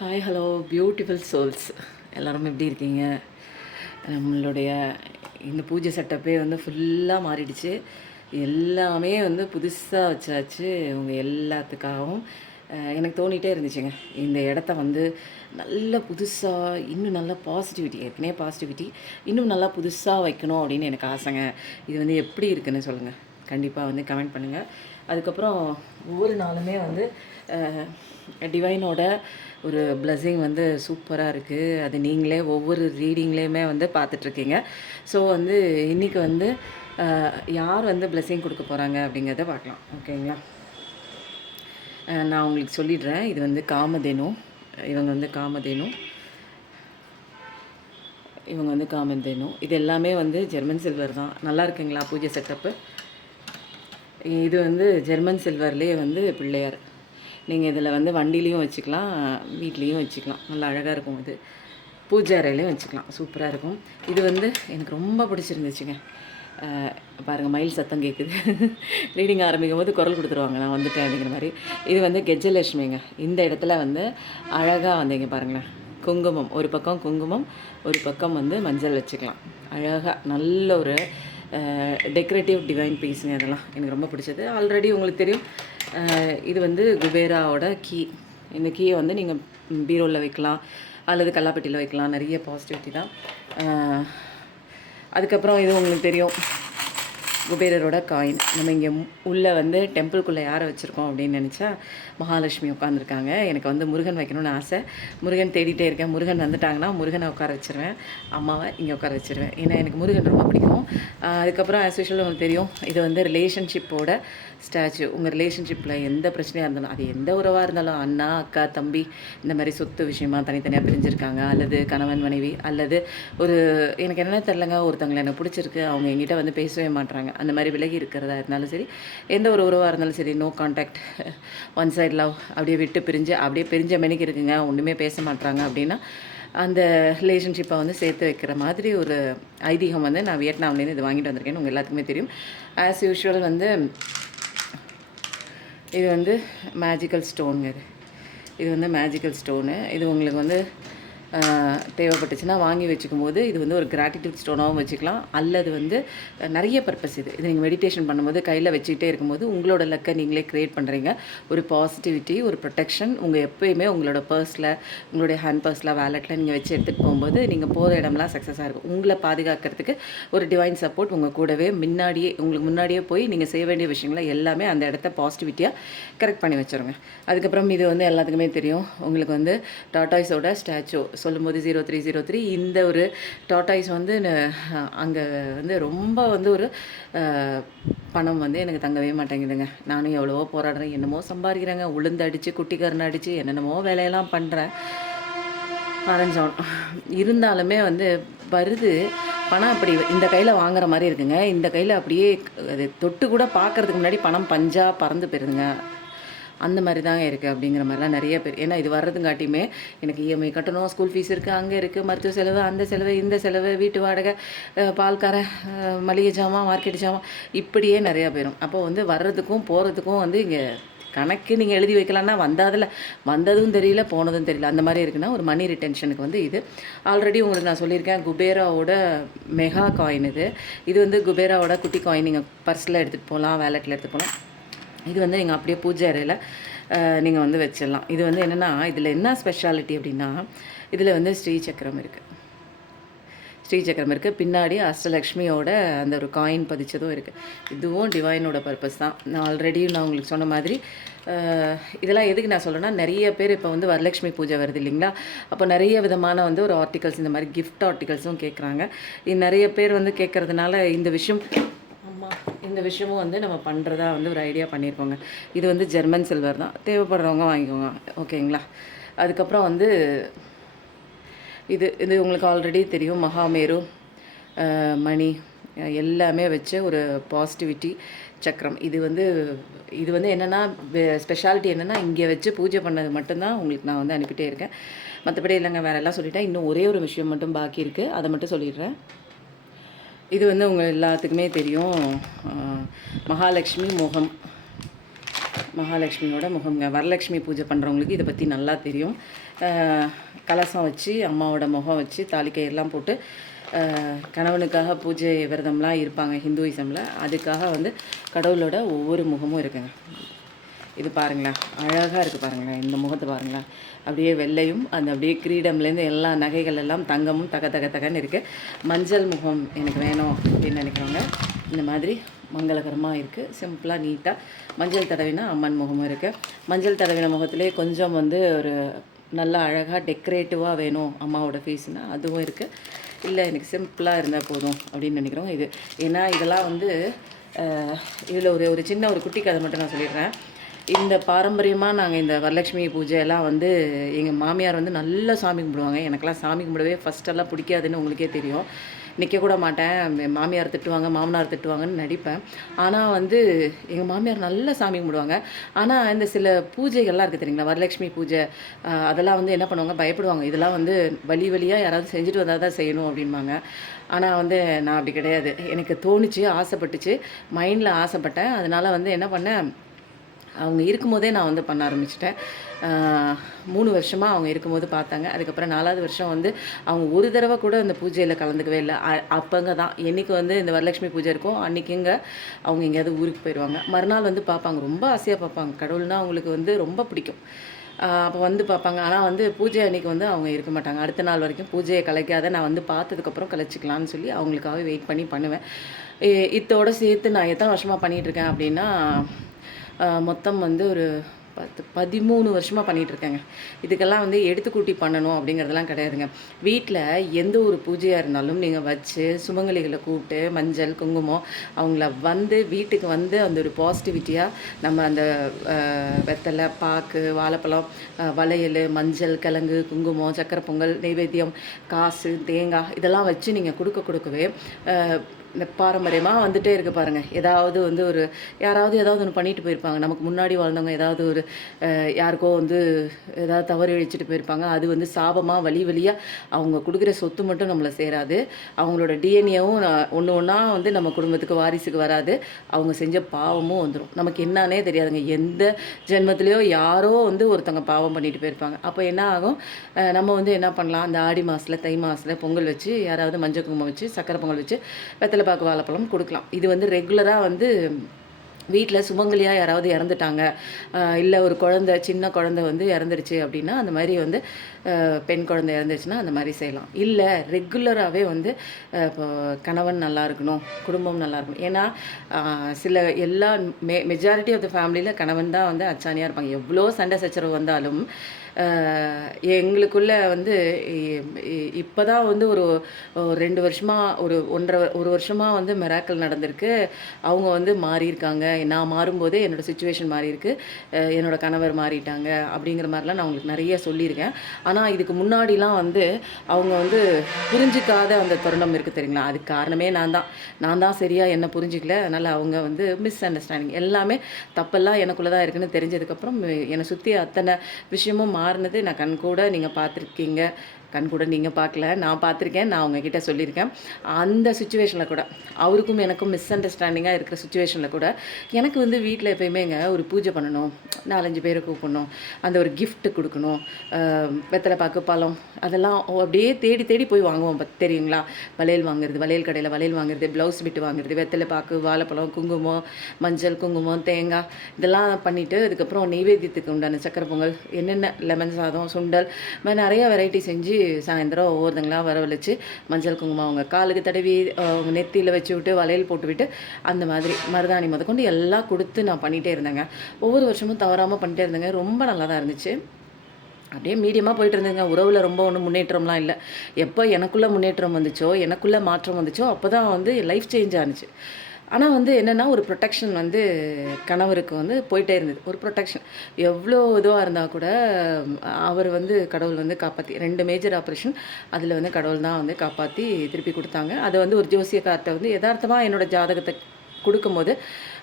Hi hello beautiful souls எல்லோரும் எப்படி இருக்கீங்க? நம்மளுடைய இந்த பூஜை செட்டப்பே வந்து ஃபுல்லாக மாறிடுச்சு. எல்லாமே வந்து புதுசாக வச்சாச்சு. உங்கள் எல்லாத்துக்காகவும் எனக்கு தோணிகிட்டே இருந்துச்சுங்க. இந்த இடத்த வந்து நல்ல புதுசாக இன்னும் நல்லா பாசிட்டிவிட்டி, ஏற்கனவே பாசிட்டிவிட்டி இன்னும் நல்லா புதுசாக வைக்கணும் அப்படின்னு எனக்கு ஆசைங்க. இது வந்து எப்படி இருக்குன்னு சொல்லுங்கள், கண்டிப்பாக வந்து கமெண்ட் பண்ணுங்கள். அதுக்கப்புறம் ஒவ்வொரு நாளுமே வந்து டிவைனோட ஒரு பிளெஸ்ஸிங் வந்து சூப்பராக இருக்குது. அது நீங்களே ஒவ்வொரு ரீடிங்லேயுமே வந்து பார்த்துட்ருக்கீங்க. ஸோ வந்து இன்றைக்கி வந்து யார் வந்து பிளெஸ்ஸிங் கொடுக்க போகிறாங்க அப்படிங்கிறத பார்க்கலாம். ஓகேங்களா? நான் உங்களுக்கு சொல்லிடுறேன். இது வந்து காமதேனு. இவங்க வந்து காமதேனு. இவங்க வந்து காமதேனு. இது எல்லாமே வந்து ஜெர்மன் சில்வர் தான். நல்லா இருக்குங்களா பூஜை செட்டப்பு? இது வந்து ஜெர்மன் சில்வர்லேயே வந்து பிள்ளையார். நீங்கள் இதில் வந்து வண்டிலையும் வச்சுக்கலாம், வீட்லேயும் வச்சுக்கலாம். நல்லா அழகாக இருக்கும். இது பூஜை அறையிலையும் வச்சுக்கலாம், சூப்பராக இருக்கும். இது வந்து எனக்கு ரொம்ப பிடிச்சிருந்துச்சுங்க. பாருங்கள், மயில் சத்தம் கேட்குது. ரீடிங் ஆரம்பிக்கும் போது குரல் கொடுத்துருவாங்க, நான் வந்துட்டேன் அப்படிங்கிற மாதிரி. இது வந்து கெஜலட்சுமிங்க. இந்த இடத்துல வந்து அழகாக வந்தீங்க பாருங்களேன், குங்குமம், ஒரு பக்கம் குங்குமம், ஒரு பக்கம் வந்து மஞ்சள் வச்சுக்கலாம். அழகாக நல்ல ஒரு டெக்கரேட்டிவ் டிவைன் பீஸுங்க. இதெல்லாம் எனக்கு ரொம்ப பிடிச்சது. ஆல்ரெடி உங்களுக்கு தெரியும், இது வந்து குபேராவோட கீ. இந்த கீயை வந்து நீங்கள் பீரோவில் வைக்கலாம் அல்லது கல்லாப்பட்டியில் வைக்கலாம். நிறைய பாசிட்டிவிட்டி தான். அதுக்கப்புறம் இது உங்களுக்கு தெரியும், குபேரரோட காயின். நம்ம இங்கே உள்ளே வந்து டெம்பிள்குள்ளே யாரை வச்சுருக்கோம் அப்படின்னு நினச்சா மகாலட்சுமி உட்காந்துருக்காங்க. எனக்கு வந்து முருகன் வைக்கணும்னு ஆசை. முருகன் தேடிட்டே இருக்கேன். முருகன் வந்துட்டாங்கன்னா முருகனை உட்கார வச்சுருவேன், அம்மாவை இங்கே உட்கார வச்சுருவேன். ஏன்னா எனக்கு முருகன் ரொம்ப பிடிக்கும். அதுக்கப்புறம் ஆஸ் யூஷுவல் உங்களுக்கு தெரியும், இது வந்து ரிலேஷன்ஷிப்போட ஸ்டாச்சு. உங்கள் ரிலேஷன்ஷிப்பில் எந்த பிரச்சனையாக இருந்தாலும், அது எந்த உறவாக இருந்தாலும், அண்ணா அக்கா தம்பி இந்த மாதிரி சொத்து விஷயமா தனித்தனியாக பிரிஞ்சிருக்காங்க, அல்லது கணவன் மனைவி, அல்லது ஒரு எனக்கு என்னென்ன தெரிலங்க, ஒருத்தவங்களை எனக்கு பிடிச்சிருக்கு, அவங்க எங்கிட்ட வந்து பேசவே மாட்டுறாங்க, அந்த மாதிரி விலகி இருக்கிறதா இருந்தாலும் சரி, எந்த ஒரு உறவாக இருந்தாலும் சரி, no contact, one side love, அப்படியே விட்டு பிரிஞ்சு அப்படியே பிரிஞ்ச மணிக்கு இருக்குங்க, ஒன்றுமே பேச மாட்டுறாங்க அப்படின்னா அந்த ரிலேஷன்ஷிப்பை வந்து சேர்த்து வைக்கிற மாதிரி ஒரு ஐதீகம் வந்து நான் வியட்நாம்லேருந்து இது வாங்கிட்டு வந்திருக்கேன்னு உங்கள் எல்லாத்துக்குமே தெரியும். ஆஸ் யூஷுவல் வந்து இது வந்து மேஜிக்கல் ஸ்டோனுங்க. இது வந்து மேஜிக்கல் ஸ்டோனு. இது உங்களுக்கு வந்து தேவைப்பட்டுச்சுன்னா வாங்கி வச்சுக்கும் போது இது வந்து ஒரு கிராட்டிடியூட் ஸ்டோனாகவும் வச்சுக்கலாம், அல்லது வந்து நிறைய பர்பஸ். இது நீங்கள் மெடிடேஷன் பண்ணும்போது கையில் வச்சுக்கிட்டே இருக்கும்போது உங்களோட லக்கை நீங்களே க்ரியேட் பண்ணுறீங்க. ஒரு பாசிட்டிவிட்டி, ஒரு ப்ரொடெக்ஷன். உங்கள் எப்போயுமே உங்களோட பர்ஸில், உங்களுடைய ஹேண்ட் பர்ஸில், வேலெட்டில் நீங்கள் வச்சு எடுத்துகிட்டு போகும்போது நீங்கள் போகிற இடம்லாம் சக்ஸஸாக இருக்கும். உங்களை பாதுகாக்கிறதுக்கு ஒரு டிவைன் சப்போர்ட் உங்கள் கூடவே உங்களுக்கு முன்னாடியே போய் நீங்கள் செய்ய வேண்டிய விஷயங்களை எல்லாமே அந்த இடத்த பாசிட்டிவிட்டியாக கரெக்ட் பண்ணி வச்சுருங்க. அதுக்கப்புறம் இது வந்து எல்லாத்துக்குமே தெரியும், உங்களுக்கு வந்து டாட்டாய்ஸோட ஸ்டாச்சு சொல்லும்போது 0303 இந்த ஒரு டாட்டாய்ஸ் வந்து அங்கே வந்து ரொம்ப வந்து ஒரு பணம் வந்து எனக்கு தங்கவே மாட்டேங்குதுங்க. நானும் எவ்வளவோ போராடுறேன், என்னமோ சம்பாதிக்கிறேங்க, உளுந்து அடித்து குட்டிக்காரனை அடித்து என்னென்னமோ வேலையெல்லாம் பண்ணுறேன். இருந்தாலுமே வந்து வருது பணம். அப்படி இந்த கையில் வாங்குற மாதிரி இருக்குங்க, இந்த கையில் அப்படியே அது தொட்டு கூட பார்க்குறதுக்கு முன்னாடி பணம் பஞ்சாக பறந்து போயிருதுங்க. அந்த மாதிரி தாங்க இருக்குது அப்படிங்கிற மாதிரிலாம் நிறைய பேர். ஏன்னா இது வர்றதுங்காட்டியுமே எனக்கு இஎம்ஐ கட்டணும், ஸ்கூல் ஃபீஸ் இருக்குது, அங்கே இருக்குது, மருத்துவ செலவு, அந்த செலவு, இந்த செலவு, வீட்டு வாடகை, பால்காரன், மளிகை ஜாமான், மார்க்கெட் ஜாமான், இப்படியே நிறையா போயிடும். அப்போ வந்து வர்றதுக்கும் போகிறதுக்கும் வந்து இங்கே கணக்கு நீங்கள் எழுதி வைக்கலான்னா வந்ததும் தெரியல, போனதும் தெரியல, அந்த மாதிரி இருக்குன்னா ஒரு மணி ரிட்டென்ஷனுக்கு வந்து இது. ஆல்ரெடி உங்களுக்கு நான் சொல்லியிருக்கேன், குபேராவோட மெகா காயின் இது. இது வந்து குபேராவோட குட்டி காயின். நீங்கள் பர்ஸில் எடுத்துகிட்டு போகலாம், வேலெட்டில் எடுத்துகிட்டு போகலாம். இது வந்து நீங்கள் அப்படியே பூஜை அறையில் நீங்கள் வந்து வச்சிடலாம். இது வந்து என்னென்னா, இதில் என்ன ஸ்பெஷாலிட்டி அப்படின்னா, இதில் வந்து ஸ்ரீசக்கரம் இருக்குது, பின்னாடி அஷ்டலக்ஷ்மியோட அந்த ஒரு காயின் பதிச்சதும் இருக்குது. இதுவும் டிவைனோட பர்பஸ் தான். நான் ஆல்ரெடி உங்களுக்கு சொன்ன மாதிரி இதெல்லாம் எதுக்கு நான் சொல்கிறேன்னா, நிறைய பேர் இப்போ வந்து வரலட்சுமி பூஜை வருது இல்லைங்களா, அப்போ நிறைய விதமான வந்து ஒரு ஆர்டிகல்ஸ், இந்த மாதிரி கிஃப்ட் ஆர்டிகல்ஸும் கேட்குறாங்க. இது நிறைய பேர் வந்து கேட்குறதுனால இந்த விஷயமும் வந்து நம்ம பண்ணுறதா வந்து ஒரு ஐடியா பண்ணியிருக்கோங்க. இது வந்து ஜெர்மன் சில்வர் தான், தேவைப்படுறவங்க வாங்கிக்கோங்க, ஓகேங்களா. அதுக்கப்புறம் வந்து இது உங்களுக்கு ஆல்ரெடி தெரியும், மகாமேரு மணி எல்லாமே வச்ச ஒரு பாசிட்டிவிட்டி சக்கரம். இது வந்து என்னென்னா ஸ்பெஷாலிட்டி என்னென்னா, இங்கே வச்சு பூஜை பண்ணது மட்டும்தான் உங்களுக்கு நான் வந்து அனுப்பிட்டே இருக்கேன். மற்றபடி இல்லைங்க, வேறு எல்லாம் சொல்லிட்டேன். இன்னும் ஒரே ஒரு விஷயம் மட்டும் பாக்கி இருக்குது, அதை மட்டும் சொல்லிடுறேன். இது வந்து உங்கள் எல்லாத்துக்குமே தெரியும், மகாலட்சுமி முகம். மகாலட்சுமியோட முகம்ங்க. வரலட்சுமி பூஜை பண்ணுறவங்களுக்கு இதை பற்றி நல்லா தெரியும். கலசம் வச்சு அம்மாவோட முகம் வச்சு தாலிக்கயிறுலாம் போட்டு கணவனுக்காக பூஜை விரதம்லாம் இருப்பாங்க ஹிந்துயிசமில். அதுக்காக வந்து கடவுளோட ஒவ்வொரு முகமும் இருக்குங்க. இது பாருங்களேன், அழகாக இருக்குது பாருங்களேன். இந்த முகத்தை பாருங்களேன், அப்படியே வெள்ளையும் அந்த அப்படியே கிரீடம்லேருந்து எல்லா நகைகள் எல்லாம் தங்கமும் தகன்னு இருக்குது. மஞ்சள் முகம் எனக்கு வேணும் அப்படின்னு நினைக்கிறவங்க இந்த மாதிரி மங்களகரமாக இருக்குது. சிம்பிளாக நீட்டாக மஞ்சள் தடவினா அம்மன் முகமும் இருக்குது. மஞ்சள் தடவின முகத்திலே கொஞ்சம் வந்து ஒரு நல்லா அழகாக டெக்கரேட்டிவாக வேணும் அம்மாவோட ஃபேஸ்னால் அதுவும் இருக்குது. இல்லை எனக்கு சிம்பிளாக இருந்தால் போதும் அப்படின்னு நினைக்கிறோம். இது ஏன்னா இதெல்லாம் வந்து இதில் ஒரு சின்ன ஒரு குட்டி கதை மட்டும் நான் சொல்லிடுறேன். இந்த பாரம்பரியமாக நாங்கள் இந்த வரலட்சுமி பூஜையெல்லாம் வந்து எங்கள் மாமியார் வந்து நல்லா சாமி கும்பிடுவாங்க. எனக்கெல்லாம் சாமி கும்பிடவே ஃபஸ்ட்டெல்லாம் பிடிக்காதுன்னு உங்களுக்கே தெரியும். நிற்க கூட மாட்டேன், மாமியார் திட்டுவாங்க மாமனார் திட்டுவாங்கன்னு நடிப்பேன். ஆனால் வந்து எங்கள் மாமியார் நல்லா சாமி கும்பிடுவாங்க. ஆனால் இந்த சில பூஜைகள்லாம் இருக்குது தெரியுங்களா, வரலட்சுமி பூஜை அதெல்லாம் வந்து என்ன பண்ணுவாங்க, பயப்படுவாங்க. இதெல்லாம் வந்து வழியாக யாராவது செஞ்சுட்டு வந்தால் தான் செய்யணும் அப்படின்பாங்க. ஆனால் வந்து நான் அப்படி கிடையாது. எனக்கு தோணுச்சு, ஆசைப்பட்டுச்சு, மைண்டில் ஆசைப்பட்டேன். அதனால் வந்து என்ன பண்ணேன், அவங்க இருக்கும்போதே நான் வந்து பண்ண ஆரம்பிச்சிட்டேன். 3 வருஷமாக அவங்க இருக்கும்போது பார்த்தாங்க. அதுக்கப்புறம் 4வது வருஷம் வந்து அவங்க ஒரு தடவை கூட அந்த பூஜையில் கலந்துக்கவே இல்லை. அப்போங்க தான் என்றைக்கு வந்து இந்த வரலட்சுமி பூஜை இருக்கும் அன்றைக்கிங்க அவங்க எங்கேயாவது ஊருக்கு போயிடுவாங்க. மறுநாள் வந்து பார்ப்பாங்க, ரொம்ப ஆசையாக பார்ப்பாங்க. கடவுள்னால் அவங்களுக்கு வந்து ரொம்ப பிடிக்கும். அப்போ வந்து பார்ப்பாங்க. ஆனால் வந்து பூஜை அன்றைக்கி வந்து அவங்க இருக்க மாட்டாங்க. அடுத்த நாள் வரைக்கும் பூஜையை கலைக்காத நான் வந்து பார்த்ததுக்கப்புறம் கலைச்சிக்கலான்னு சொல்லி அவங்களுக்காக வெயிட் பண்ணி பண்ணுவேன். இதோடு சேர்த்து நான் எத்தனை வருஷமாக பண்ணிகிட்ருக்கேன் அப்படின்னா மொத்தம் வந்து ஒரு 13 வருஷமாக பண்ணிகிட்ருக்கேங்க. இதுக்கெல்லாம் வந்து எடுத்துக்கூட்டி பண்ணணும் அப்படிங்கிறதெல்லாம் கிடையாதுங்க. வீட்டில் எந்த ஒரு பூஜையாக இருந்தாலும் நீங்கள் வச்சு சுமங்கலிகளை கூப்பிட்டு மஞ்சள் குங்குமம் அவங்கள வந்து வீட்டுக்கு வந்து அந்த ஒரு பாசிட்டிவிட்டியாக நம்ம அந்த வெத்தலை பாக்கு வாழைப்பழம் வளையல் மஞ்சள் கிழங்கு குங்குமம் சக்கரை பொங்கல் நெய்வேத்தியம் காசு தேங்காய் இதெல்லாம் வச்சு நீங்கள் கொடுக்கவே இந்த பாரம்பரியமாக வந்துகிட்டே இருக்குது பாருங்கள். ஏதாவது வந்து யாராவது ஏதாவது ஒன்று பண்ணிட்டு போயிருப்பாங்க. நமக்கு முன்னாடி வாழ்ந்தவங்க ஏதாவது யாருக்கோ வந்து ஏதாவது தவறு இழிச்சிட்டு போயிருப்பாங்க. அது வந்து சாபமாக வழியாக அவங்க கொடுக்குற சொத்து மட்டும் நம்மளை சேராது, அவங்களோட டிஎன்ஏவும் ஒன்று ஒன்றா வந்து நம்ம குடும்பத்துக்கு வாரிசுக்கு வராது. அவங்க செஞ்ச பாவமும் வந்துடும். நமக்கு என்னன்னே தெரியாதுங்க. எந்த ஜென்மத்திலையோ யாரோ வந்து ஒருத்தவங்க பாவம் பண்ணிட்டு போயிருப்பாங்க. அப்போ என்ன ஆகும், நம்ம வந்து என்ன பண்ணலாம், அந்த ஆடி மாதத்தில் தை மாதத்தில் பொங்கல் வச்சு யாராவது மஞ்சள் குங்குமம் வச்சு சக்கரை பொங்கல் வச்சு வெத்தலை பாக்கு வாழைப்பழம் கொடுக்கலாம். இது வந்து ரெகுலராக வந்து வீட்டில் சுமங்கலியாக யாராவது இறந்துட்டாங்க, இல்லை ஒரு சின்ன குழந்தை வந்து இறந்துருச்சு அப்படின்னா அந்த மாதிரி வந்து பெண் குழந்தை இறந்துருச்சுன்னா அந்த மாதிரி செய்யலாம். இல்லை ரெகுலராகவே வந்து இப்போ கணவன் நல்லா இருக்கணும், குடும்பம் நல்லா இருக்கணும். ஏன்னா சில எல்லா மெஜாரிட்டி ஆஃப் த ஃபேமிலியில் கணவன் தான் வந்து அச்சாணியாக இருப்பாங்க. எவ்வளோ சண்டை சச்சரவு வந்தாலும் எங்களுக்குள்ள வந்து இப்போ தான் வந்து ஒரு 2 வருஷமாக ஒரு வருஷமாக வந்து மிராக்கிள் நடந்திருக்கு. அவங்க வந்து மாறியிருக்காங்க. நான் மாறும்போதே என்னோடய சுச்சுவேஷன் மாறியிருக்கு, என்னோடய கணவர் மாறிட்டாங்க அப்படிங்கிற மாதிரிலாம் நான் உங்களுக்கு நிறைய சொல்லியிருக்கேன். ஆனால் இதுக்கு முன்னாடிலாம் வந்து அவங்க வந்து புரிஞ்சிக்காத அந்த தருணம் இருக்குது தெரியுங்களா, அதுக்கு காரணமே நான் தான் சரியாக என்ன புரிஞ்சிக்கல. அதனால் அவங்க வந்து மிஸ் அண்டர்ஸ்டாண்டிங் எல்லாமே தப்பெல்லாம் எனக்குள்ளே தான் இருக்குதுன்னு தெரிஞ்சதுக்கப்புறம் என்னை சுற்றி அத்தனை விஷயமும் மாறினது நான் கண்கூட நீங்கள் பார்த்துருக்கீங்க. கண்கூட நீங்கள் பார்க்கல, நான் பார்த்துருக்கேன். நான் அவங்கக்கிட்ட சொல்லியிருக்கேன். அந்த சுச்சுவேஷனில் கூட அவருக்கும் எனக்கும் மிஸ் அண்டர்ஸ்டாண்டிங்காக இருக்கிற சுச்சுவேஷனில் கூட எனக்கு வந்து வீட்டில் எப்போயுமேங்க ஒரு பூஜை பண்ணணும், 4-5 பேரை கூப்பிடணும், அந்த ஒரு கிஃப்ட்டு கொடுக்கணும், வெத்தலை பாக்கு பழம் அதெல்லாம் அப்படியே தேடி போய் வாங்குவோம் தெரியுங்களா. வளையல் வாங்குறது, வளையல் கடையில் வளையல் வாங்குறது, ப்ளவுஸ் பிட்டு வாங்குறது, வெத்தலை பாக்கு வாழைப்பழம் குங்குமம் மஞ்சள் குங்குமம் தேங்காய் இதெல்லாம் பண்ணிவிட்டு அதுக்கப்புறம் நெய்வேத்தியத்துக்கு உண்டான சக்கரை பொங்கல் என்னென்ன லெமன் சாதம் சுண்டல் மாதிரி நிறைய வெரைட்டி செஞ்சு சாயந்தரம் ஒவ்வொருத்தங்களாம் வரவழைச்சு மஞ்சள் குங்குமம் அவங்க காலுக்கு தடவி அவங்க நெத்தியில் வச்சு விட்டு வளையல் போட்டு விட்டு அந்த மாதிரி மருதாணி முதற்கொண்டு எல்லாம் கொடுத்து நான் பண்ணிகிட்டே இருந்தேங்க. ஒவ்வொரு வருஷமும் தவறாமல் பண்ணிட்டே இருந்தேங்க. ரொம்ப நல்லா தான் இருந்துச்சு. அப்படியே மீடியமாக போயிட்டு இருந்தேங்க. உறவில் ரொம்ப ஒன்றும் முன்னேற்றம்லாம் இல்லை. எப்போ எனக்குள்ளே முன்னேற்றம் வந்துச்சோ எனக்குள்ளே மாற்றம் வந்துச்சோ அப்போ தான் வந்து லைஃப் சேஞ்ச் ஆனிச்சு. ஆனால் வந்து என்னென்னா ஒரு ப்ரொடெக்ஷன் வந்து கணவருக்கு வந்து போயிட்டே இருந்தது. ஒரு ப்ரொடெக்ஷன் எவ்வளோ இதுவாக இருந்தால் கூட அவர் வந்து கடவுள் வந்து காப்பாற்றி 2 மேஜர் ஆப்ரேஷன் அதில் வந்து கடவுள் தான் வந்து காப்பாற்றி திருப்பி கொடுத்தாங்க. அதை வந்து ஒரு ஜோசியக்கார்ட்ட வந்து யதார்த்தமாக என்னோடய ஜாதகத்தை கொடுக்கும்போது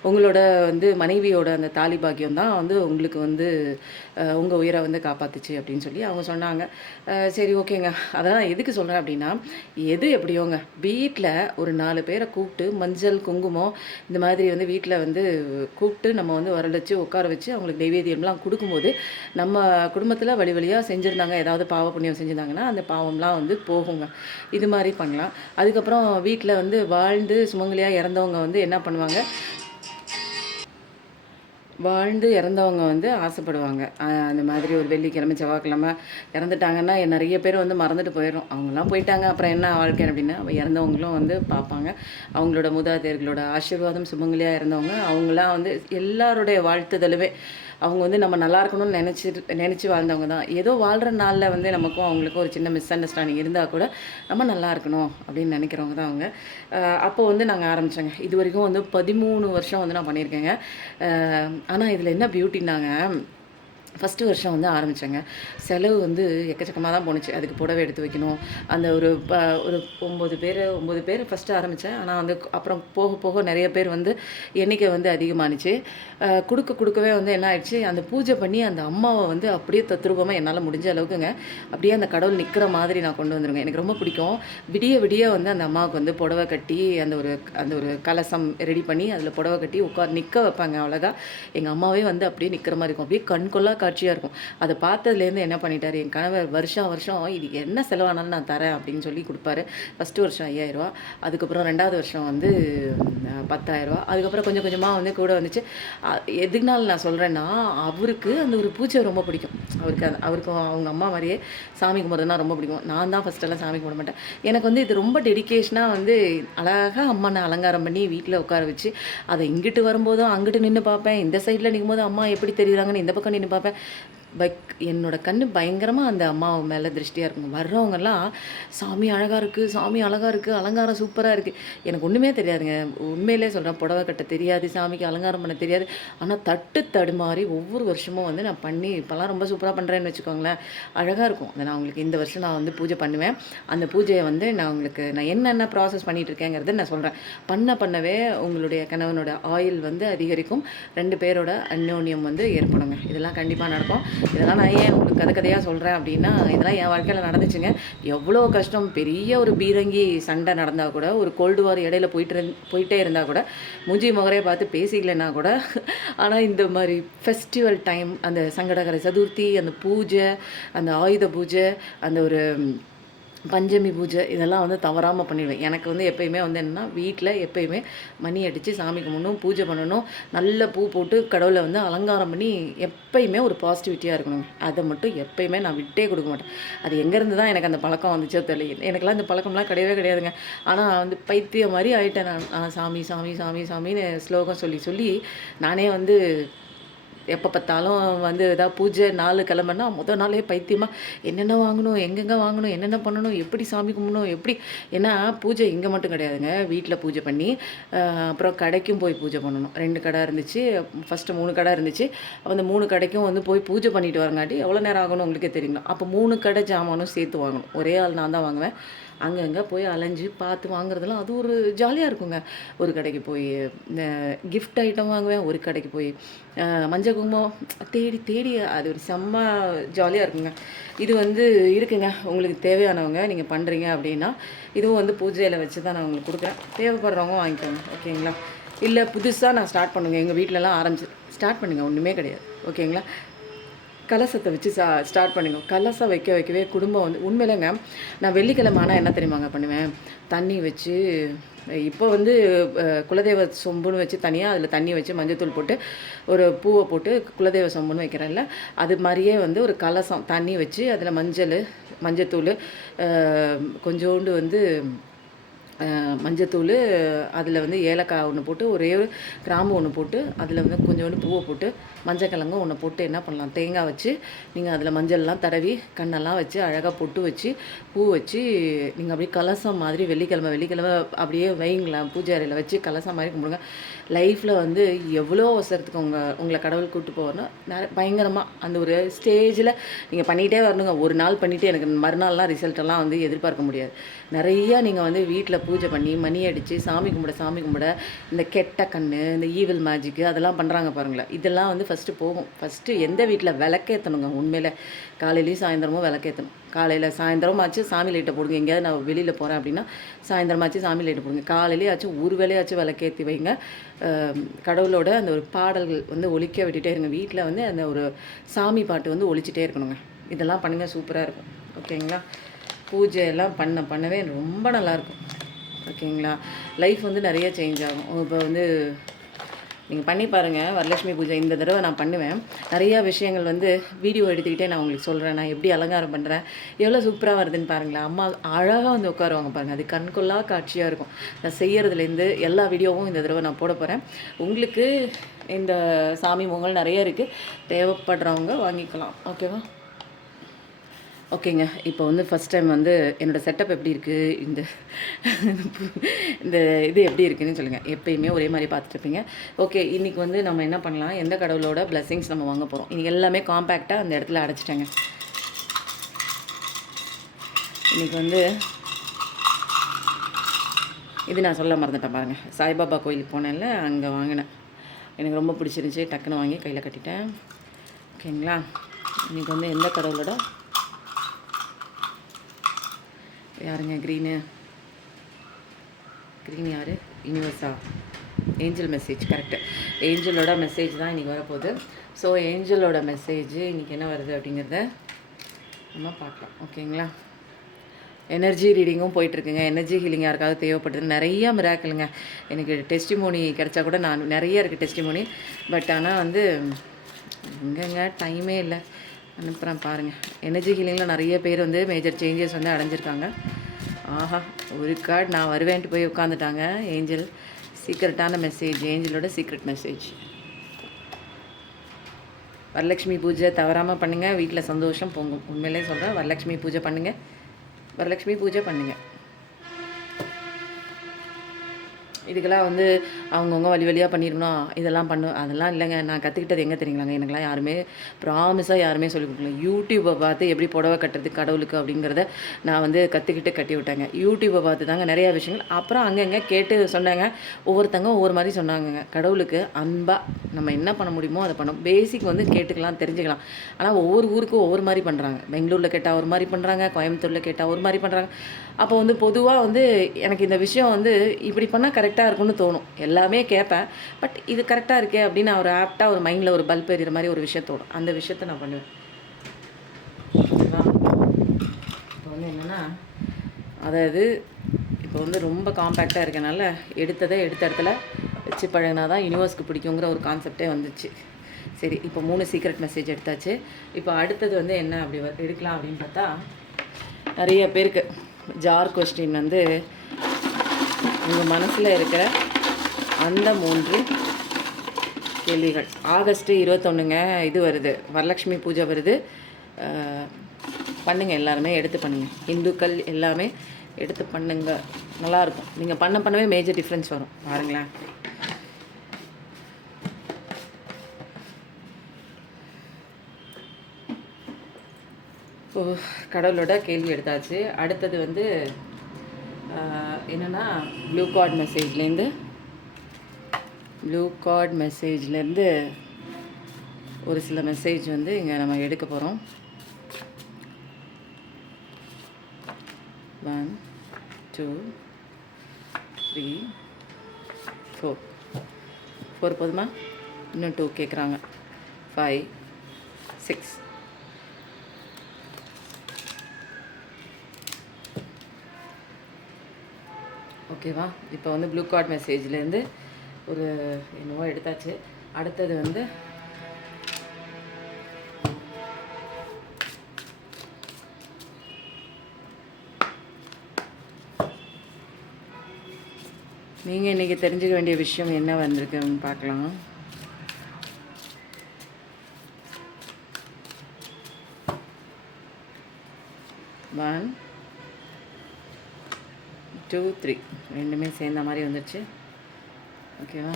உங்களோட வந்து மனைவியோட அந்த தாலி பாக்கியம் தான் வந்து உங்களுக்கு வந்து உங்கள் உயிரை வந்து காப்பாத்துச்சு அப்படின்னு சொல்லி அவங்க சொன்னாங்க. சரி ஓகேங்க. அதெல்லாம் எதுக்கு சொல்கிறேன் அப்படின்னா, எது எப்படியோங்க வீட்டில் ஒரு 4 பேரை கூப்பிட்டு மஞ்சள், குங்குமம் இந்த மாதிரி வந்து வீட்டில் வந்து கூப்பிட்டு நம்ம வந்து வரவழைச்சு உட்கார வச்சு அவங்களுக்கு நெய்வேத்தியம்லாம் கொடுக்கும்போது, நம்ம குடும்பத்தில் வழி வழியாக செஞ்சுருந்தாங்க, ஏதாவது பாவ புண்ணியம் செஞ்சுருந்தாங்கன்னா அந்த பாவம்லாம் வந்து போகுங்க. இது மாதிரி பண்ணலாம். அதுக்கப்புறம் வீட்டில் வந்து வாழ்ந்து சுமங்கலியாக இறந்தவங்க வந்து என்ன பண்ணுவாங்க, வாழ்ந்து இறந்தவங்க வந்து ஆசைப்படுவாங்க. அந்த மாதிரி ஒரு வெள்ளிக்கிழமை, செவ்வாய்க்கிழமை இறந்துட்டாங்கன்னா, நிறைய பேர் வந்து மறந்துட்டு போயிடும். அவங்கலாம் போயிட்டாங்க, அப்புறம் என்ன வாழ்க்கை அப்படின்னா, இறந்தவங்களும் வந்து பார்ப்பாங்க. அவங்களோட மூதாதையர்களோட ஆசீர்வாதம், சுமங்கலியாக இறந்தவங்க, அவங்களாம் வந்து எல்லாருடைய வாழ்த்துதலுமே அவங்க வந்து நம்ம நல்லா இருக்கணும்னு நினச்சி வாழ்ந்தவங்க தான். ஏதோ வாழ்கிற நாளில் வந்து நமக்கும் அவங்களுக்கும் ஒரு சின்ன மிஸ் அண்டர்ஸ்டாண்டிங் இருந்தால் கூட நம்ம நல்லா இருக்கணும் அப்படின்னு நினைக்கிறவங்க தான் அவங்க. அப்போ வந்து நாங்கள் ஆரம்பித்தோங்க. இது வரைக்கும் வந்து 13 வருஷம் வந்து நான் பண்ணியிருக்கேங்க. ஆனால் இதில் என்ன பியூட்டின்னாங்க, ஃபஸ்ட்டு வருஷம் வந்து ஆரம்பித்தேங்க. செலவு வந்து எக்கச்சக்கமாக தான் போணுச்சு. அதுக்கு புடவை எடுத்து வைக்கணும். அந்த ஒரு ஒரு 9 பேர் ஃபஸ்ட்டு ஆரம்பித்தேன். ஆனால் வந்து அப்புறம் போக போக நிறைய பேர் வந்து எண்ணிக்கை வந்து அதிகமானுச்சு. கொடுக்கவே வந்து என்ன ஆயிடுச்சு, அந்த பூஜை பண்ணி அந்த அம்மாவை வந்து அப்படியே தத்ரூபமாக என்னால் முடிஞ்ச அளவுக்குங்க அப்படியே அந்த கடவுள் நிற்கிற மாதிரி நான் கொண்டு வந்துருங்க. எனக்கு ரொம்ப பிடிக்கும். விடிய விடிய வந்து அந்த அம்மாவுக்கு வந்து புடவை கட்டி அந்த ஒரு கலசம் ரெடி பண்ணி அதில் புடவை கட்டி நிற்க வைப்பாங்க அழகா. எங்கள் அம்மாவே வந்து அப்படியே நிற்கிற மாதிரி இருக்கும். அப்படியே கண்கொள்ளா காட்சியாக இருக்கும். அதை பார்த்ததுலேருந்து என்ன பண்ணிட்டார் என் கணவர், வருஷம் இது என்ன செலவானாலும் நான் தரேன் அப்படின்னு சொல்லி கொடுப்பாரு. ஃபஸ்ட்டு வருஷம் 5000 ரூபா, அதுக்கப்புறம் 2வது வருஷம் வந்து 10,000 ரூபா, அதுக்கப்புறம் கொஞ்சம் கொஞ்சமாக வந்து கூட வந்துச்சு. எதுனால நான் சொல்கிறேன்னா, அவருக்கு அந்த ஒரு பூஜை ரொம்ப பிடிக்கும். அவருக்கு அவங்க அம்மா மாதிரியே சாமி கும்பிட்றதுனா ரொம்ப பிடிக்கும். நான் தான் ஃபஸ்ட்டெல்லாம் சாமி கும்பிட மாட்டேன். எனக்கு வந்து இது ரொம்ப டெடிக்கேஷனாக வந்து அழகாக அம்மானை அலங்காரம் பண்ணி வீட்டில் உட்கார வச்சு, அதை இங்கிட்டு வரும்போதும் அங்கிட்டு நின்று பார்ப்பேன், இந்த சைடில் நிற்கும்போது அம்மா எப்படி தெரியுறாங்கன்னு இந்த பக்கம் நின்று பார்ப்பேன். என்னோட கண்ணு பயங்கரமாக அந்த அம்மா மேலே திருஷ்டியாக இருக்குங்க. வர்றவங்கெல்லாம் சாமி அழகாக இருக்குது, சாமி அழகாக இருக்குது, அலங்காரம் சூப்பராக இருக்குது. எனக்கு ஒன்றுமே தெரியாதுங்க. உண்மையிலே சொல்கிறேன், புடவை கட்ட தெரியாது, சாமிக்கு அலங்காரம் பண்ண தெரியாது. ஆனால் தடுமாறி ஒவ்வொரு வருஷமும் வந்து நான் பண்ணி இப்போலாம் ரொம்ப சூப்பராக பண்ணுறேன்னு வச்சுக்கோங்களேன். அழகாக இருக்கும். அதை நான் உங்களுக்கு இந்த வருஷம் நான் வந்து பூஜை பண்ணுவேன். அந்த பூஜையை வந்து நான் என்னென்ன ப்ராசஸ் பண்ணிகிட்டு இருக்கேங்கிறத நான் சொல்கிறேன். பண்ணவே உங்களுடைய கணவனோட ஆயில் வந்து அதிகரிக்கும். 2 பேரோட அந்யோன்யம் வந்து ஏற்படுங்க. இதெல்லாம் கண்டிப்பாக நடக்கும். இதெல்லாம் நான் ஏன் உங்களுக்கு கதையாக சொல்கிறேன் அப்படின்னா, இதெல்லாம் என் வாழ்க்கையில் நடந்துச்சுங்க. எவ்வளோ கஷ்டம், பெரிய ஒரு பீரங்கி சண்டை நடந்தால் கூட, ஒரு கோல்டு வார் இடையில போயிட்டே இருந்தால் கூட, மூஞ்சி முகரையை பார்த்து பேசிக்கலைன்னா கூட, ஆனால் இந்த மாதிரி ஃபெஸ்டிவல் டைம், அந்த சங்கடகர சதுர்த்தி, அந்த பூஜை, அந்த ஆயுத பூஜை, அந்த ஒரு பஞ்சமி பூஜை, இதெல்லாம் வந்து தவறாமல் பண்ணிடுவேன். எனக்கு வந்து எப்போயுமே வந்து என்னென்னா, வீட்டில் எப்போயுமே மணி அடித்து சாமி கும்பிடணும், பூஜை பண்ணணும், நல்ல பூ போட்டு கடவுளை வந்து அலங்காரம் பண்ணி எப்போயுமே ஒரு பாசிட்டிவிட்டியாக இருக்கணும். அதை மட்டும் எப்போயுமே நான் விட்டே கொடுக்க மாட்டேன். அது எங்கேருந்து தான் எனக்கு அந்த பழக்கம் வந்துச்சோ தெரியல. எனக்கெல்லாம் இந்த பழக்கம்லாம் கிடையாதுங்க. ஆனால் வந்து பைத்தியம் மாதிரி ஆகிட்டேன் நான். சாமி சாமி சாமி சாமின்னு ஸ்லோகம் சொல்லி நானே வந்து எப்போ பார்த்தாலும் வந்து ஏதாவது பூஜை நாள் கிளம்புனா முதல் நாளே பைத்தியமாக என்னென்ன வாங்கணும், எங்கெங்கே வாங்கணும், என்னென்ன பண்ணணும், எப்படி சாமி கும்பிடணும், எப்படி. ஏன்னா பூஜை இங்கே மட்டும் கிடையாதுங்க. வீட்டில் பூஜை பண்ணி அப்புறம் கடைக்கும் போய் பூஜை பண்ணணும். 2 கடை இருந்துச்சு. ஃபஸ்ட்டு 3 கடை இருந்துச்சு. அந்த 3 கடைக்கும் வந்து போய் பூஜை பண்ணிட்டு வரங்காட்டி எவ்வளோ நேரம் ஆகணும் உங்களுக்கே தெரியும். அப்போ 3 கடை ஜாமானும் சேர்த்து வாங்கணும். ஒரே ஆள் நான் தான் வாங்குவேன். அங்கங்கே போய் அலைஞ்சு பார்த்து வாங்குறதுலாம் அது ஒரு ஜாலியாக இருக்குங்க. ஒரு கடைக்கு போய் கிஃப்ட் ஐட்டம் வாங்குவேன், ஒரு கடைக்கு போய் மஞ்சள் குங்குமம் தேடி அது ஒரு செம்ம ஜாலியாக இருக்குங்க. இது வந்து இருக்குங்க. உங்களுக்கு தேவையானவங்க நீங்கள் பண்ணுறீங்க அப்படின்னா, இதுவும் வந்து பூஜையில் வச்சு தான் நான் உங்களுக்கு கொடுக்குறேன். தேவைப்படுறவங்க வாங்கிக்கோங்க, ஓகேங்களா. இல்லை புதுசாக நான் ஸ்டார்ட் பண்ணுங்க, எங்கள் வீட்டிலலாம் ஸ்டார்ட் பண்ணுங்கள், ஒன்றுமே கிடையாது, ஓகேங்களா. கலசத்தை வச்சு ஸ்டார்ட் பண்ணுங்க. கலசம் வைக்கவே குடும்பம் வந்து உண்மையிலேங்க. நான் வெள்ளிக்கிழமை ஆனால் என்ன தெரியுமாங்க பண்ணுவேன், தண்ணி வச்சு இப்போ வந்து குலதெய்வ சொம்புன்னு வச்சு தனியாக அதில் தண்ணி வச்சு மஞ்சத்தூள் போட்டு ஒரு பூவை போட்டு குலதெய்வ சொம்புன்னு வைக்கிறேன்ல, அது மாதிரியே வந்து ஒரு கலசம் தண்ணி வச்சு அதில் மஞ்சத்தூள் கொஞ்சோண்டு வந்து மஞ்சத்தூள், அதில் வந்து ஏலக்காய் ஒன்று போட்டு, ஒரே ஒரு கிராம்பு ஒன்று போட்டு, அதில் வந்து கொஞ்சோண்டு பூவை போட்டு, மஞ்சக்கிழங்கு ஒன்று போட்டு என்ன பண்ணலாம், தேங்காய் வச்சு நீங்கள் அதில் மஞ்சள்லாம் தடவி கண்ணெல்லாம் வச்சு அழகாக பொட்டு வச்சு பூ வச்சு நீங்கள் அப்படியே கலசம் மாதிரி வெள்ளிக்கிழமை அப்படியே வைங்களேன். பூஜை அறையில் வச்சு கலசம் மாதிரி கும்பிடுங்க. லைஃப்பில் வந்து எவ்வளோ அவசரத்துக்கு உங்களை கடவுள் கூப்பிட்டு போகணும். பயங்கரமாக அந்த ஒரு ஸ்டேஜில் நீங்கள் பண்ணிகிட்டே வரணுங்க. ஒரு நாள் பண்ணிவிட்டு எனக்கு மறுநாள்லாம் ரிசல்ட்டெல்லாம் வந்து எதிர்பார்க்க முடியாது. நிறையா நீங்கள் வந்து வீட்டில் பூஜை பண்ணி மணி அடித்து சாமி கும்பிட இந்த கெட்ட கண்ணு இந்த ஈவில் மேஜிக்கு அதெல்லாம் பண்ணுறாங்க பாருங்களேன். இதெல்லாம் வந்து ஃபஸ்ட்டு போகும். ஃபஸ்ட்டு எந்த வீட்டில் விளக்கேற்றணுங்க, உண்மையில் காலையிலையும் சாயந்தரமும் விளக்கேற்றணும். காலையில் சாயந்தரமாச்சு சாமி லைட்டை போடுங்க. எங்கேயாவது நான் வெளியில் போகிறேன் அப்படின்னா சாயந்தரமாச்சு சாமி லைட்டை போடுங்க. காலையிலேயாச்சும் ஒரு வேலையாச்சும் விளக்கேற்றி வைங்க. கடவுளோட அந்த ஒரு பாடல்கள் வந்து ஒலிக்க விட்டுட்டே இருங்க. வீட்டில் வந்து அந்த ஒரு சாமி பாட்டு வந்து ஒலிச்சிட்டே இருக்கணுங்க. இதெல்லாம் பண்ணுங்கள், சூப்பராக இருக்கும். ஓகேங்களா? பூஜை எல்லாம் பண்ணவே ரொம்ப நல்லாயிருக்கும். ஓகேங்களா? லைஃப் வந்து நிறைய சேஞ்ச் ஆகும். இப்போ வந்து நீங்கள் பண்ணி பாருங்கள் வரலட்சுமி பூஜை. இந்த தடவை நான் பண்ணுவேன். நிறையா விஷயங்கள் வந்து வீடியோ எடுத்துக்கிட்டே நான் உங்களுக்கு சொல்கிறேன். நான் எப்படி அலங்காரம் பண்ணுறேன், எவ்வளோ சூப்பராக வருதுன்னு பாருங்களேன். அம்மா அழகாக வந்து உட்காருவாங்க பாருங்கள். அது கண்கொள்ளா காட்சியாக இருக்கும். நான் செய்கிறதுலேருந்து எல்லா வீடியோவும் இந்த தடவை நான் போட போகிறேன். உங்களுக்கு இந்த சாமி பொங்கல் நிறைய இருக்குது, தேவைப்படுறவங்க வாங்கிக்கலாம். ஓகேவா? ஓகேங்க. இப்போ வந்து ஃபஸ்ட் டைம் வந்து என்னோடய செட்டப் எப்படி இருக்குது, இந்த இது எப்படி இருக்குதுன்னு சொல்லுங்கள். எப்பயுமே ஒரே மாதிரி பார்த்துட்ருப்பீங்க. ஓகே, இன்றைக்கி வந்து நம்ம என்ன பண்ணலாம், எந்த கடவுளோட பிளெஸிங்ஸ் நம்ம வாங்க போகிறோம். இன்றைக்கி எல்லாமே காம்பேக்டாக அந்த இடத்துல அடைச்சிட்டேங்க. இன்றைக்கி வந்து இது நான் சொல்ல மறந்துட்டேன் பாருங்கள். சாய்பாபா கோயிலுக்கு போனேன்ல, அங்கே வாங்கினேன். எனக்கு ரொம்ப பிடிச்சிருந்துச்சி, டக்குன்னு வாங்கி கையில் கட்டிட்டேன். ஓகேங்களா? இன்றைக்கி வந்து எந்த கடவுளோட யாருங்க க்ரீனு யார்? யூனிவர்ஸா? Angel message. கரெக்டு. ஏஞ்சலோட மெசேஜ் தான் இன்றைக்கி வரப்போகுது. ஸோ ஏஞ்சலோட மெசேஜ் இன்றைக்கி என்ன வருது அப்படிங்கிறத நம்ம பார்க்கலாம். ஓகேங்களா? எனர்ஜி ரீடிங்கும் போயிட்டுருக்குங்க. எனர்ஜி ஹீலிங் யாருக்காவது தேவைப்படுது. நிறையா மிராக்கிளுங்க. எனக்கு டெஸ்டிமோனி கிடச்சா கூட நான் நிறைய இருக்குது டெஸ்டிமோனி. பட் ஆனால் வந்து எங்கெங்க டைமே இல்லை. அனுப்புகிறேன் பாருங்கள். எனர்ஜி ஹீலிங்கில் நிறைய பேர் வந்து மேஜர் சேஞ்சஸ் வந்து அடைஞ்சிருக்காங்க. ஆஹா, ஒரு கார்டு நான் வருவேன்ட்டு போய் உட்காந்துட்டாங்க. ஏஞ்சல் சீக்ரெட்டான மெசேஜ், ஏஞ்சலோட சீக்ரெட் மெசேஜ். வரலட்சுமி பூஜை தவறாமல் பண்ணுங்கள், வீட்டில் சந்தோஷம் பொங்கும். உண்மையிலே சொல்கிறேன், வரலட்சுமி பூஜை பண்ணுங்கள், வரலட்சுமி பூஜை பண்ணுங்கள். இதுக்கெல்லாம் வந்து அவங்கவுங்க வழியாக பண்ணிடணும், இதெல்லாம் அதெல்லாம் இல்லைங்க. நான் கற்றுக்கிட்டது எங்கே தெரியுங்களாங்க, எனக்குலாம் யாருமே ப்ராமிஸாக யாருமே சொல்லிக் கொடுக்கல. யூடியூப்பை பார்த்து எப்படி புடவை கட்டுறது கடவுளுக்கு அப்படிங்கிறத நான் வந்து கற்றுக்கிட்டு கட்டி விட்டேங்க. யூடியூப்பை பார்த்து தாங்க நிறையா விஷயங்கள். அப்புறம் அங்கங்கே கேட்டு சொன்னாங்க. ஒவ்வொருத்தங்க ஒவ்வொரு மாதிரி சொன்னாங்கங்க. கடவுளுக்கு அன்பாக நம்ம என்ன பண்ண முடியுமோ அதை பண்ணோம். பேசிக் வந்து கேட்டுக்கலாம், தெரிஞ்சுக்கலாம். ஆனால் ஒவ்வொரு ஊருக்கும் ஒவ்வொரு மாதிரி பண்ணுறாங்க. பெங்களூரில் கேட்டால் ஒரு மாதிரி பண்ணுறாங்க, கோயம்புத்தூரில் கேட்டால் ஒரு மாதிரி பண்ணுறாங்க. அப்போ வந்து பொதுவாக வந்து எனக்கு இந்த விஷயம் வந்து இப்படி பண்ணால் கரெக்டாக இருக்கும்னு தோணும். எல்லாமே கேட்பேன், பட் இது கரெக்டாக இருக்கே அப்படின்னு ஒரு ஆப்டாக ஒரு மைண்டில் ஒரு பல்ப் எறிகிற மாதிரி ஒரு விஷயம் தோணும். அந்த விஷயத்தை நான் பண்ணுவேன். இப்போ வந்து என்னென்னா, அதாவது இப்போ வந்து ரொம்ப காம்பேக்டாக இருக்கனால எடுத்த இடத்துல வச்சு பழகினா தான் யூனிவர்ஸ்க்கு பிடிக்குங்கிற ஒரு கான்செப்டே வந்துச்சு. சரி, இப்போ 3 சீக்ரெட் மெசேஜ் எடுத்தாச்சு. இப்போ அடுத்தது வந்து என்ன அப்படி எடுக்கலாம் அப்படின்னு பார்த்தா, நிறைய பேருக்கு ஜார் கொஸ்டின் வந்து உங்கள் மனசில் இருக்கிற அந்த 3 கேள்விகள். ஆகஸ்ட்டு 21ங்க இது வருது, வரலட்சுமி பூஜை வருது. பண்ணுங்கள், எல்லாருமே எடுத்து பண்ணுங்கள். இந்துக்கள் எல்லாமே எடுத்து பண்ணுங்க, நல்லாயிருக்கும். நீங்கள் பண்ணவே மேஜர் டிஃப்ரென்ஸ் வரும் பாருங்களேன். ஸோ கடவுளோட கேள்வி எடுத்தாச்சு. அடுத்தது வந்து என்னென்னா ப்ளூ கார்ட் மெசேஜ்லேருந்து ஒரு சில மெசேஜ் வந்து இங்கே நம்ம எடுக்க போகிறோம். 1 2 3 4 போதுமா? இன்னும் 2 கேட்குறாங்க. 5 6. ஓகேவா? இப்போ வந்து ப்ளூ கார்ட் மெசேஜ்லேருந்து ஒரு என்னவோ எடுத்தாச்சு. அடுத்தது வந்து நீங்கள் இன்றைக்கி தெரிஞ்சுக்க வேண்டிய விஷயம் என்ன வந்திருக்குன்னு பார்க்கலாம். ஒன் 2 3 ரெண்டுமே சேர்ந்த மாதிரி வந்துடுச்சு. ஓகேவா?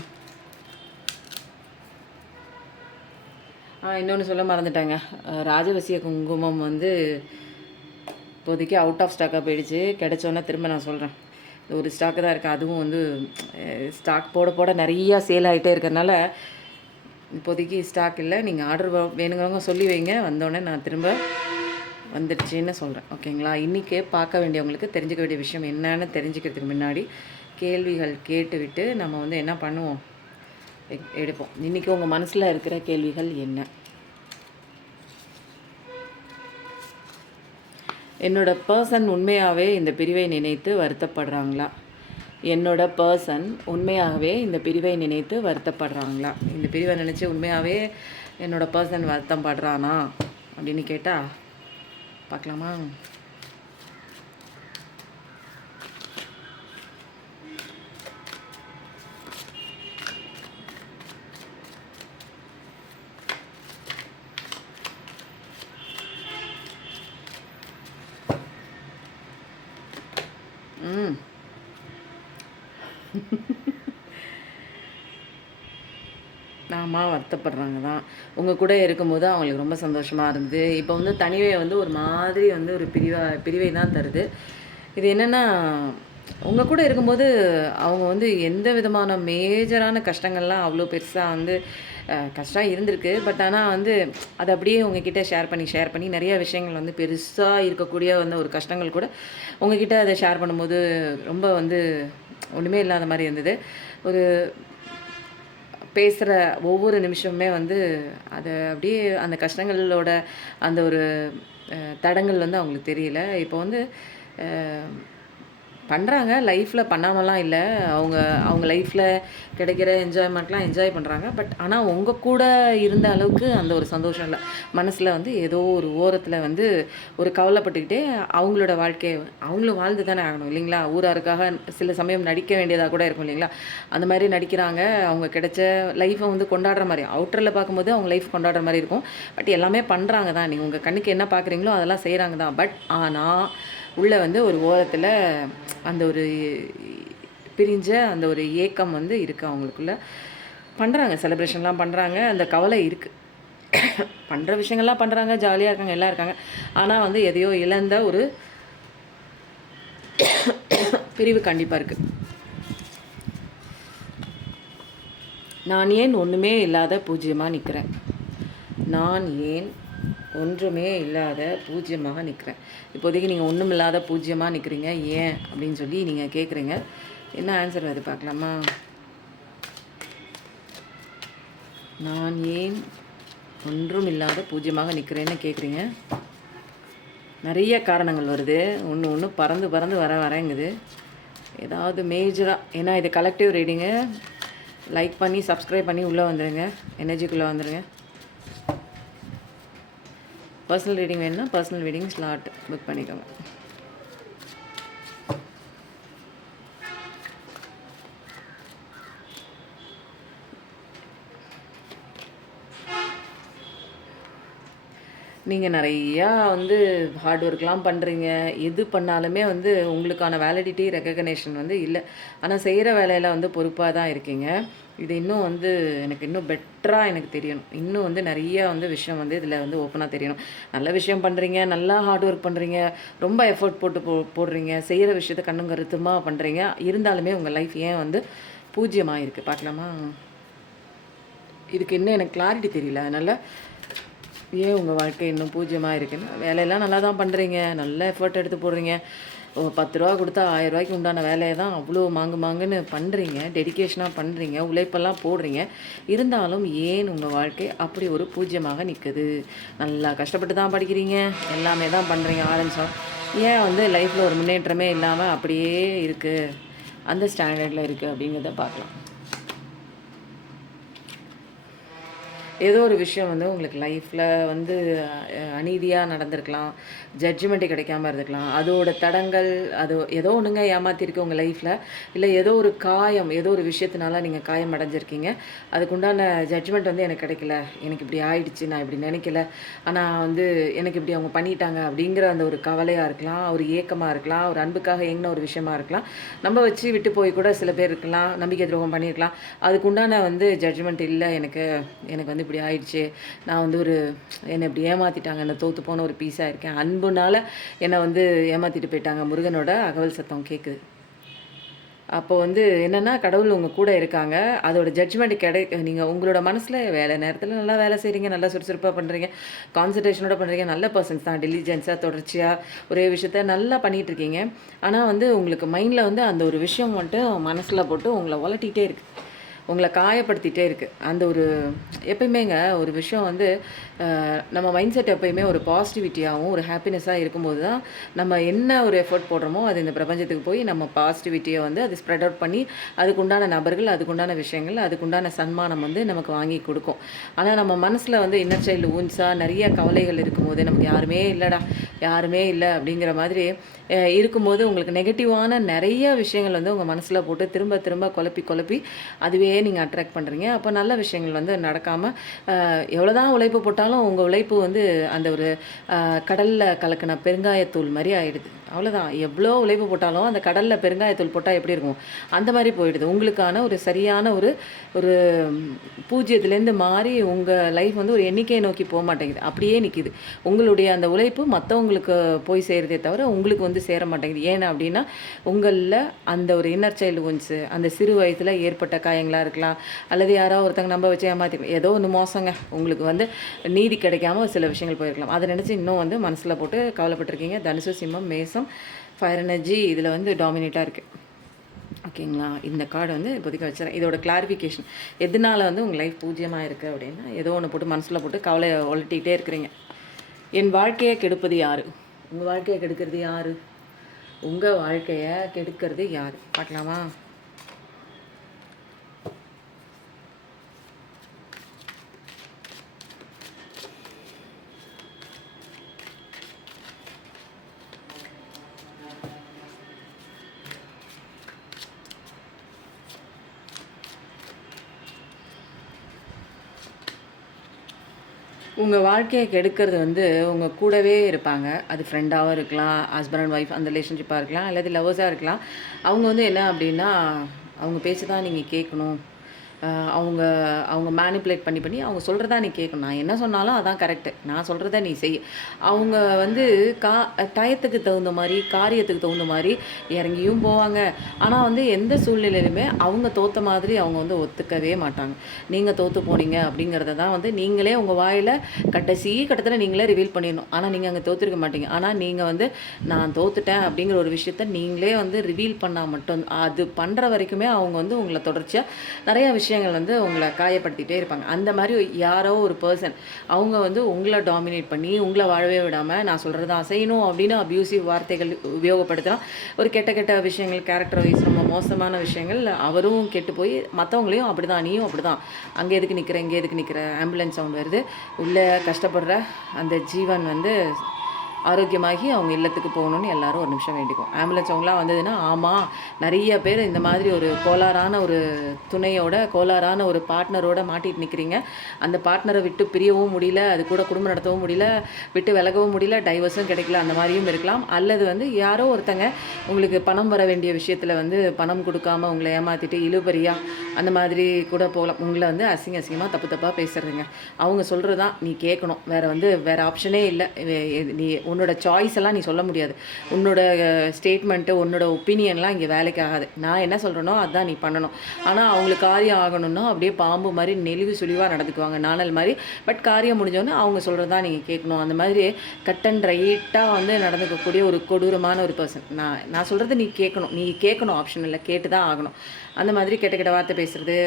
இன்னொன்று சொல்ல மறந்துட்டாங்க. ராஜவசிய குங்குமம் வந்து இப்போதைக்கு அவுட் ஆஃப் ஸ்டாக்காக போயிடுச்சு. கிடைச்சோன்னா திரும்ப நான் சொல்கிறேன். ஒரு ஸ்டாக்கு தான் இருக்குது. அதுவும் வந்து ஸ்டாக் போட போட நிறையா சேல் ஆகிட்டே இருக்கிறனால இப்போதைக்கு ஸ்டாக் இல்லை. நீங்கள் ஆர்டர் வேணுங்கிறவங்க சொல்லி வைங்க, வந்தோடனே நான் திரும்ப வந்துடுச்சின்னு சொல்கிறேன். ஓகேங்களா? இன்றைக்கே பார்க்க வேண்டியவங்களுக்கு தெரிஞ்சுக்க வேண்டிய விஷயம் என்னன்னு தெரிஞ்சுக்கிறதுக்கு முன்னாடி கேள்விகள் கேட்டுவிட்டு நம்ம வந்து என்ன பண்ணுவோம், எடுப்போம். இன்றைக்கி உங்கள் மனசில் இருக்கிற கேள்விகள் என்ன? என்னோடய பர்சன் உண்மையாகவே இந்த பிரிவை நினைத்து வருத்தப்படுறாங்களா? என்னோடய பர்சன் உண்மையாகவே இந்த பிரிவை நினைத்து வருத்தப்படுறாங்களா? இந்த பிரிவை நினச்சி உண்மையாகவே என்னோடய பர்சன் வருத்தம் படுறானா அப்படின்னு கேட்டால் பார்க்கலாமா? ஆமாம், வருத்தப்படுறாங்க தான். உங்கள் கூட இருக்கும்போது அவங்களுக்கு ரொம்ப சந்தோஷமாக இருந்தது. இப்போ வந்து தனிமை வந்து ஒரு மாதிரி வந்து ஒரு பிரிவை தான் தருது. இது என்னென்னா, உங்கள் கூட இருக்கும்போது அவங்க வந்து எந்த விதமான மேஜரான கஷ்டங்கள்லாம் அவ்வளோ பெருசாக வந்து கஷ்டம் இருந்திருக்கு. பட் ஆனால் வந்து அதை அப்படியே உங்ககிட்ட ஷேர் பண்ணி நிறைய விஷயங்கள் வந்து பெருசாக இருக்கக்கூடிய வந்து ஒரு கஷ்டங்கள் கூட உங்ககிட்ட அதை ஷேர் பண்ணும்போது ரொம்ப வந்து ஒன்றுமே இல்லாத மாதிரி இருந்தது. ஒரு பேசுகிற ஒவ்வொரு நிமிஷமுமே வந்து அதை அப்படியே அந்த கஷ்டங்களோட அந்த ஒரு தடங்கள் வந்து அவங்களுக்கு தெரியல. இப்போ வந்து பண்ணுறாங்க, லைஃப்பில் பண்ணாமலாம் இல்லை. அவங்க லைஃப்பில் கிடைக்கிற என்ஜாய்மெண்ட்லாம் என்ஜாய் பண்ணுறாங்க. பட் ஆனால் உங்கள் கூட இருந்த அளவுக்கு அந்த ஒரு சந்தோஷம் இல்லை. மனசில் வந்து ஏதோ ஒரு ஓரத்தில் வந்து ஒரு கவலைப்பட்டுக்கிட்டே அவங்களோட வாழ்க்கையை அவங்களும் வாழ்ந்து தானே ஆகணும் இல்லைங்களா? ஊராருக்காக சில சமயம் நடிக்க வேண்டியதாக கூட இருக்கும் இல்லைங்களா? அந்த மாதிரி நடிக்கிறாங்க. அவங்க கிடைச்ச லைஃப்பை வந்து கொண்டாடுற மாதிரி, அவுட்டரில் பார்க்கும்போது அவங்க லைஃப் கொண்டாடுற மாதிரி இருக்கும். பட் எல்லாமே பண்ணுறாங்க தான். நீங்கள் உங்கள் கண்ணுக்கு என்ன பார்க்குறீங்களோ அதெல்லாம் செய்கிறாங்க தான். பட் ஆனால் உள்ளே வந்து ஒரு ஓரத்தில் அந்த ஒரு பிரிஞ்ச அந்த ஒரு ஏக்கம் வந்து இருக்குது அவங்களுக்குள்ள. பண்ணுறாங்க, செலிப்ரேஷன்லாம் பண்ணுறாங்க, அந்த கவலை இருக்குது. பண்ணுற விஷயங்கள்லாம் பண்ணுறாங்க, ஜாலியாக இருக்காங்க, எல்லாம் இருக்காங்க. ஆனால் வந்து எதையோ இழந்த ஒரு பிரிவு கண்டிப்பாக இருக்குது. நான் ஏன் ஒன்றுமே இல்லாத பூஜ்ஜியமாக நிற்கிறேன்? நான் ஏன் ஒன்றுமே இல்லாத பூஜ்ஜியமாக நிற்கிறேன்? இப்போதைக்கு நீங்கள் ஒன்றும் இல்லாத பூஜ்ஜியமாக நிற்கிறீங்க, ஏன் அப்படின்னு சொல்லி நீங்கள் கேட்குறீங்க. என்ன ஆன்சர் அது பார்க்கலாமா? நான் ஏன் ஒன்றும் இல்லாத பூஜ்ஜியமாக நிற்கிறேன்னு கேட்குறீங்க. நிறைய காரணங்கள் வருது. ஒன்று பறந்து பறந்து வரேங்குது. ஏதாவது மேஜராக, ஏன்னா இது கலெக்டிவ் ரீடிங்கு. லைக் பண்ணி சப்ஸ்கிரைப் பண்ணி உள்ளே வந்துடுங்க, எனர்ஜிக்குள்ளே வந்துடுங்க. பர்சனல் ரீடிங் வேணும்னா பர்சனல் ரீடிங் ஸ்லாட் புக் பண்ணிக்கோங்க. நீங்கள் நிறையா வந்து ஹார்ட் ஒர்க்லாம் பண்ணுறீங்க. எது பண்ணாலுமே வந்து உங்களுக்கான வேலிடிட்டி, ரெகக்னேஷன் வந்து இல்லை. ஆனால் செய்கிற வேலையில் வந்து பொறுப்பாக தான் இருக்கீங்க. இது இன்னும் வந்து எனக்கு இன்னும் பெட்டராக எனக்கு தெரியணும். இன்னும் வந்து நிறையா வந்து விஷயம் வந்து இதில் வந்து ஓப்பனாக தெரியணும். நல்ல விஷயம் பண்ணுறீங்க, நல்லா ஹார்ட் ஒர்க் பண்ணுறீங்க, ரொம்ப எஃபோர்ட் போட்டு போடுறீங்க, செய்கிற விஷயத்த கண்ணும் கருத்துமாக பண்ணுறீங்க. இருந்தாலுமே உங்கள் லைஃப் ஏன் வந்து பூஜ்ஜியமாக இருக்குது பார்க்கலாமா? இதுக்கு இன்னும் எனக்கு கிளாரிட்டி தெரியல. அதனால் ஏன் உங்கள் வாழ்க்கை இன்னும் பூஜ்ஜியமாக இருக்குன்னு, வேலையெல்லாம் நல்லா தான் பண்ணுறீங்க, நல்ல எஃபர்ட் எடுத்து போடுறீங்க. 10 ரூபா கொடுத்தா 1000 ரூபாய்க்கு உண்டான வேலையை தான் அவ்வளோ மாங்குன்னு பண்ணுறீங்க, டெடிக்கேஷனாக பண்ணுறீங்க, உழைப்பெல்லாம் போடுறீங்க. இருந்தாலும் ஏன் உங்கள் வாழ்க்கை அப்படி ஒரு பூஜ்ஜியமாக நிற்குது? நல்லா கஷ்டப்பட்டு தான் படிக்கிறீங்க, எல்லாமே தான் பண்ணுறீங்க, ஆரம்பிச்சோம். ஏன் வந்து லைஃப்பில் ஒரு முன்னேற்றமே இல்லாமல் அப்படியே இருக்குது, அந்த ஸ்டாண்டர்டில் இருக்குது அப்படிங்கிறத பார்க்கலாம். ஏதோ ஒரு விஷயம் வந்து உங்களுக்கு லைஃப்பில் வந்து அநீதியாக நடந்திருக்கலாம், ஜட்ஜ்மெண்ட்டு கிடைக்காம இருந்திருக்கலாம். அதோட தடங்கள், அது ஏதோ ஒன்றுங்க ஏமாற்றிருக்கு உங்கள் லைஃப்பில். இல்லை ஏதோ ஒரு காயம், ஏதோ ஒரு விஷயத்தினால நீங்கள் காயம் அடைஞ்சிருக்கீங்க. அதுக்குண்டான ஜட்ஜ்மெண்ட் வந்து எனக்கு கிடைக்கல, எனக்கு இப்படி ஆயிடுச்சு, நான் இப்படி நினைக்கல, ஆனால் வந்து எனக்கு இப்படி அவங்க பண்ணிட்டாங்க அப்படிங்கிற அந்த ஒரு கவலையாக இருக்கலாம், ஒரு ஏக்கமாக இருக்கலாம், ஒரு அன்புக்காக ஏங்கின ஒரு விஷயமா இருக்கலாம். நம்ம வச்சு விட்டு போய் கூட சில பேர் இருக்கலாம், நம்பிக்கை துரோகம் பண்ணியிருக்கலாம். அதுக்குண்டான வந்து ஜட்ஜ்மெண்ட் இல்லை, எனக்கு வந்து இப்படி ஆயிடுச்சு, நான் வந்து என்னை இப்படி ஏமாற்றிட்டாங்க, என்னை தோற்று போன ஒரு பீஸாக இருக்கேன், அன்புனால் என்னை வந்து ஏமாற்றிட்டு போயிட்டாங்க. முருகனோட அகவல் சத்தம் கேட்குது. அப்போ வந்து என்னென்னா கடவுள் உங்கள் கூட இருக்காங்க. அதோட ஜட்ஜ்மெண்ட் நீங்கள் உங்களோட மனசில் வேலை நேரத்தில் நல்லா வேலை செய்கிறீங்க, நல்லா சுறுசுறுப்பாக பண்ணுறீங்க, கான்சன்ட்ரேஷனோட பண்ணுறீங்க, நல்ல பர்சன்ஸ் தான், டெலிஜென்ஸாக தொடர்ச்சியாக ஒரே விஷயத்த நல்லா பண்ணிகிட்ருக்கீங்க. ஆனால் வந்து உங்களுக்கு மைண்டில் வந்து அந்த ஒரு விஷயம் மட்டும் மனசில் போட்டு உங்களை உலட்டிகிட்டே இருக்குது, உங்களை காயப்படுத்திகிட்டே இருக்குது. அந்த ஒரு எப்பயுமேங்க ஒரு விஷயம் வந்து நம்ம மைண்ட் செட் எப்பயுமே ஒரு பாசிட்டிவிட்டியாகவும் ஒரு ஹாப்பினஸ்ஸாக இருக்கும்போது தான் நம்ம என்ன ஒரு எஃபர்ட் போடுறோமோ அது இந்த பிரபஞ்சத்துக்கு போய் நம்ம பாசிட்டிவிட்டியை வந்து அது ஸ்ப்ரெட் அவுட் பண்ணி அதுக்குண்டான நபர்கள், அதுக்குண்டான விஷயங்கள், அதுக்குண்டான சன்மானம் வந்து நமக்கு வாங்கி கொடுக்கும். ஆனால் நம்ம மனசில் வந்து இன்னர் சைல்டு ஊன்ஸாக நிறைய கவலைகள் இருக்கும்போது நமக்கு யாருமே இல்லைடா, யாருமே இல்லை அப்படிங்கிற மாதிரி இருக்கும்போது உங்களுக்கு நெகட்டிவான நிறைய விஷயங்கள் வந்து உங்கள் மனசில் போட்டு திரும்ப திரும்ப குழப்பி அதுவே நீங்கள் அட்ராக்ட் பண்ணுறீங்க. அப்போ நல்ல விஷயங்கள் வந்து நடக்காமல் எவ்வளோதான் உழைப்பு போட்டாலும் உங்கள் உழைப்பு வந்து அந்த ஒரு கடலில் கலக்கின பெருங்காயத்தூள் மாதிரி ஆகிடுது. அவ்வளோதான். எவ்வளோ உழைப்பு போட்டாலும் அந்த கடலில் பெருங்காயத்தூள் போட்டால் எப்படி இருக்கும், அந்த மாதிரி போயிடுது. உங்களுக்கான ஒரு சரியான ஒரு ஒரு பூஜ்ஜியத்துலேருந்து மாறி உங்கள் லைஃப் வந்து ஒரு எண்ணிக்கையை நோக்கி போக மாட்டேங்குது, அப்படியே நிற்கிது. உங்களுடைய அந்த உழைப்பு மற்றவங்களுக்கு போய் சேருதே தவிர உங்களுக்கு வந்து சேர மாட்டேங்குது. ஏன்னா அப்படின்னா உங்களில் அந்த ஒரு இன்னர் சைல்டு ஒன்ஸு அந்த சிறு வயதில் ஏற்பட்ட காயங்களாக இருக்கலாம், அல்லது யாரோ ஒருத்தங்க நம்ப வச்சு ஏமாற்றிக்கலாம், ஏதோ ஒன்று மோசங்க உங்களுக்கு வந்து நீதி கிடைக்காம சில விஷயங்கள் போயிருக்கலாம். அதை நினச்சி இன்னும் வந்து மனசில் போட்டு கவலைப்பட்டிருக்கீங்க. தனுசு, சிம்மம், மேசம், ஃபயர் எனர்ஜி இதில் வந்து டாமினேட்டாக இருக்குது. ஓகேங்களா? இந்த கார்டு வந்து இப்போதைக்கு வச்சுறேன். இதோட கிளாரிஃபிகேஷன் எதனால் வந்து உங்கள் லைஃப் பூஜ்ஜியமாக இருக்குது அப்படின்னா, ஏதோ ஒன்று போட்டு மனசில் போட்டு கவலையை ஒலட்டிகிட்டே இருக்கிறீங்க. என் வாழ்க்கையை கெடுப்பது யார்? உங்கள் வாழ்க்கையை கெடுக்கிறது யார்? உங்கள் வாழ்க்கையை கெடுக்கிறது யார் பார்க்கலாமா? உங்கள் வாழ்க்கையை கெடுக்கிறது வந்து உங்கள் கூடவே இருப்பாங்க. அது ஃப்ரெண்டாகவும் இருக்கலாம், ஹஸ்பண்ட் அண்ட் ஒய்ஃப் அந்த ரிலேஷன்ஷிப்பாக இருக்கலாம், அல்லது லவ்வர்ஸாக இருக்கலாம். அவங்க வந்து என்ன அப்படின்னா, அவங்க பேச்சு தான் நீங்கள் கேட்கணும். அவங்க அவங்க மேனிப்புலேட் பண்ணி அவங்க சொல்கிறதா நீ கேட்கணும். நான் என்ன சொன்னாலும் அதான் கரெக்டு, நான் சொல்கிறத நீ செய். அவங்க வந்து டயத்துக்கு தகுந்த மாதிரி, காரியத்துக்கு தகுந்த மாதிரி இறங்கியும் போவாங்க. ஆனால் வந்து எந்த சூழ்நிலையிலுமே அவங்க தோற்ற மாதிரி அவங்க வந்து ஒத்துக்கவே மாட்டாங்க. நீங்கள் தோற்று போனீங்க அப்படிங்கிறத தான் வந்து நீங்களே உங்கள் வாயில் கடைசி கட்டத்தில் நீங்களே ரிவீல் பண்ணிடணும். ஆனால் நீங்கள் அங்கே தோற்றுருக்க மாட்டீங்க. ஆனால் நீங்கள் வந்து நான் தோற்றுட்டேன் அப்படிங்கிற ஒரு விஷயத்த நீங்களே வந்து ரிவீல் பண்ணால் மட்டும் அது பண்ணுற வரைக்குமே அவங்க வந்து உங்களை தொடர்ச்சியாக நிறையா விஷயங்கள் வந்து உங்களை காயப்படுத்திகிட்டே இருப்பாங்க. அந்த மாதிரி யாரோ ஒரு பர்சன் அவங்க வந்து உங்களை டாமினேட் பண்ணி உங்களை வாழவே விடாமல் நான் சொல்கிறது தான் செய்யணும் அப்படின்னு அப்யூசிவ் வார்த்தைகள் உபயோகப்படுத்தலாம். ஒரு கெட்ட விஷயங்கள், கேரக்டர் வைஸ் ரொம்ப மோசமான விஷயங்கள், அவரும் கெட்டு போய் மற்றவங்களையும் அப்படி தான், நீயும் அப்படி தான், அங்கே எதுக்கு நிற்கிற, இங்கே எதுக்கு நிற்கிற, ஆம்புலன்ஸ் சவுண்ட் வருது, உள்ளே கஷ்டப்படுற அந்த ஜீவன் வந்து ஆரோக்கியமாகி அவங்க இல்லத்துக்கு போகணுன்னு எல்லாரும் ஒரு நிமிஷம் வேண்டிக்கும். ஆம்புலன்ஸ் அவங்களாம் வந்ததுன்னா ஆமாம், நிறைய பேர் இந்த மாதிரி ஒரு கோளாறான ஒரு துணையோட, கோளாறான ஒரு பார்ட்னரோட மாட்டிட்டு நிற்கிறீங்க. அந்த பார்ட்னரை விட்டு பிரியவும் முடியல, அது கூட குடும்பம் நடத்தவும் முடியல, விட்டு விலகவும் முடியல, டைவர்ஸும் கிடைக்கல, அந்த மாதிரியும் இருக்கலாம். அல்லது வந்து யாரோ ஒருத்தங்க உங்களுக்கு பணம் வர வேண்டிய விஷயத்தில் வந்து பணம் கொடுக்காம உங்களை ஏமாற்றிட்டு இழுபறியா அந்த மாதிரி கூட போகலாம். உங்களை வந்து அசிங்கமாக தப்பாக பேசுகிறதுங்க. அவங்க சொல்கிறது தான் நீ கேட்கணும். வேறு ஆப்ஷனே இல்லை. நீ உன்னோட சாய்ஸ் எல்லாம் நீ சொல்ல முடியாது. உன்னோட ஸ்டேட்மெண்ட்டு, உன்னோட ஒப்பீனியன்லாம் இங்கே வேலைக்கு ஆகாது. நான் என்ன சொல்கிறேனோ அதுதான் நீ பண்ணணும். ஆனால் அவங்களுக்கு காரியம் ஆகணும்னா அப்படியே பாம்பு மாதிரி நெளிவு சுழிவாக நடந்துக்குவாங்க, நாணல் மாதிரி. பட் காரியம் முடிஞ்சோன்னே அவங்க சொல்கிறதா நீங்கள் கேட்கணும். அந்த மாதிரி கட் அண்ட் ரைட்டாக வந்து நடந்துக்கக்கூடிய ஒரு கொடூரமான ஒரு பர்சன். நான் சொல்கிறத நீ கேட்கணும், ஆப்ஷன் இல்லை, கேட்டு தான் ஆகணும். அந்த மாதிரி கெட்ட வார்த்தை பேசுகிறது,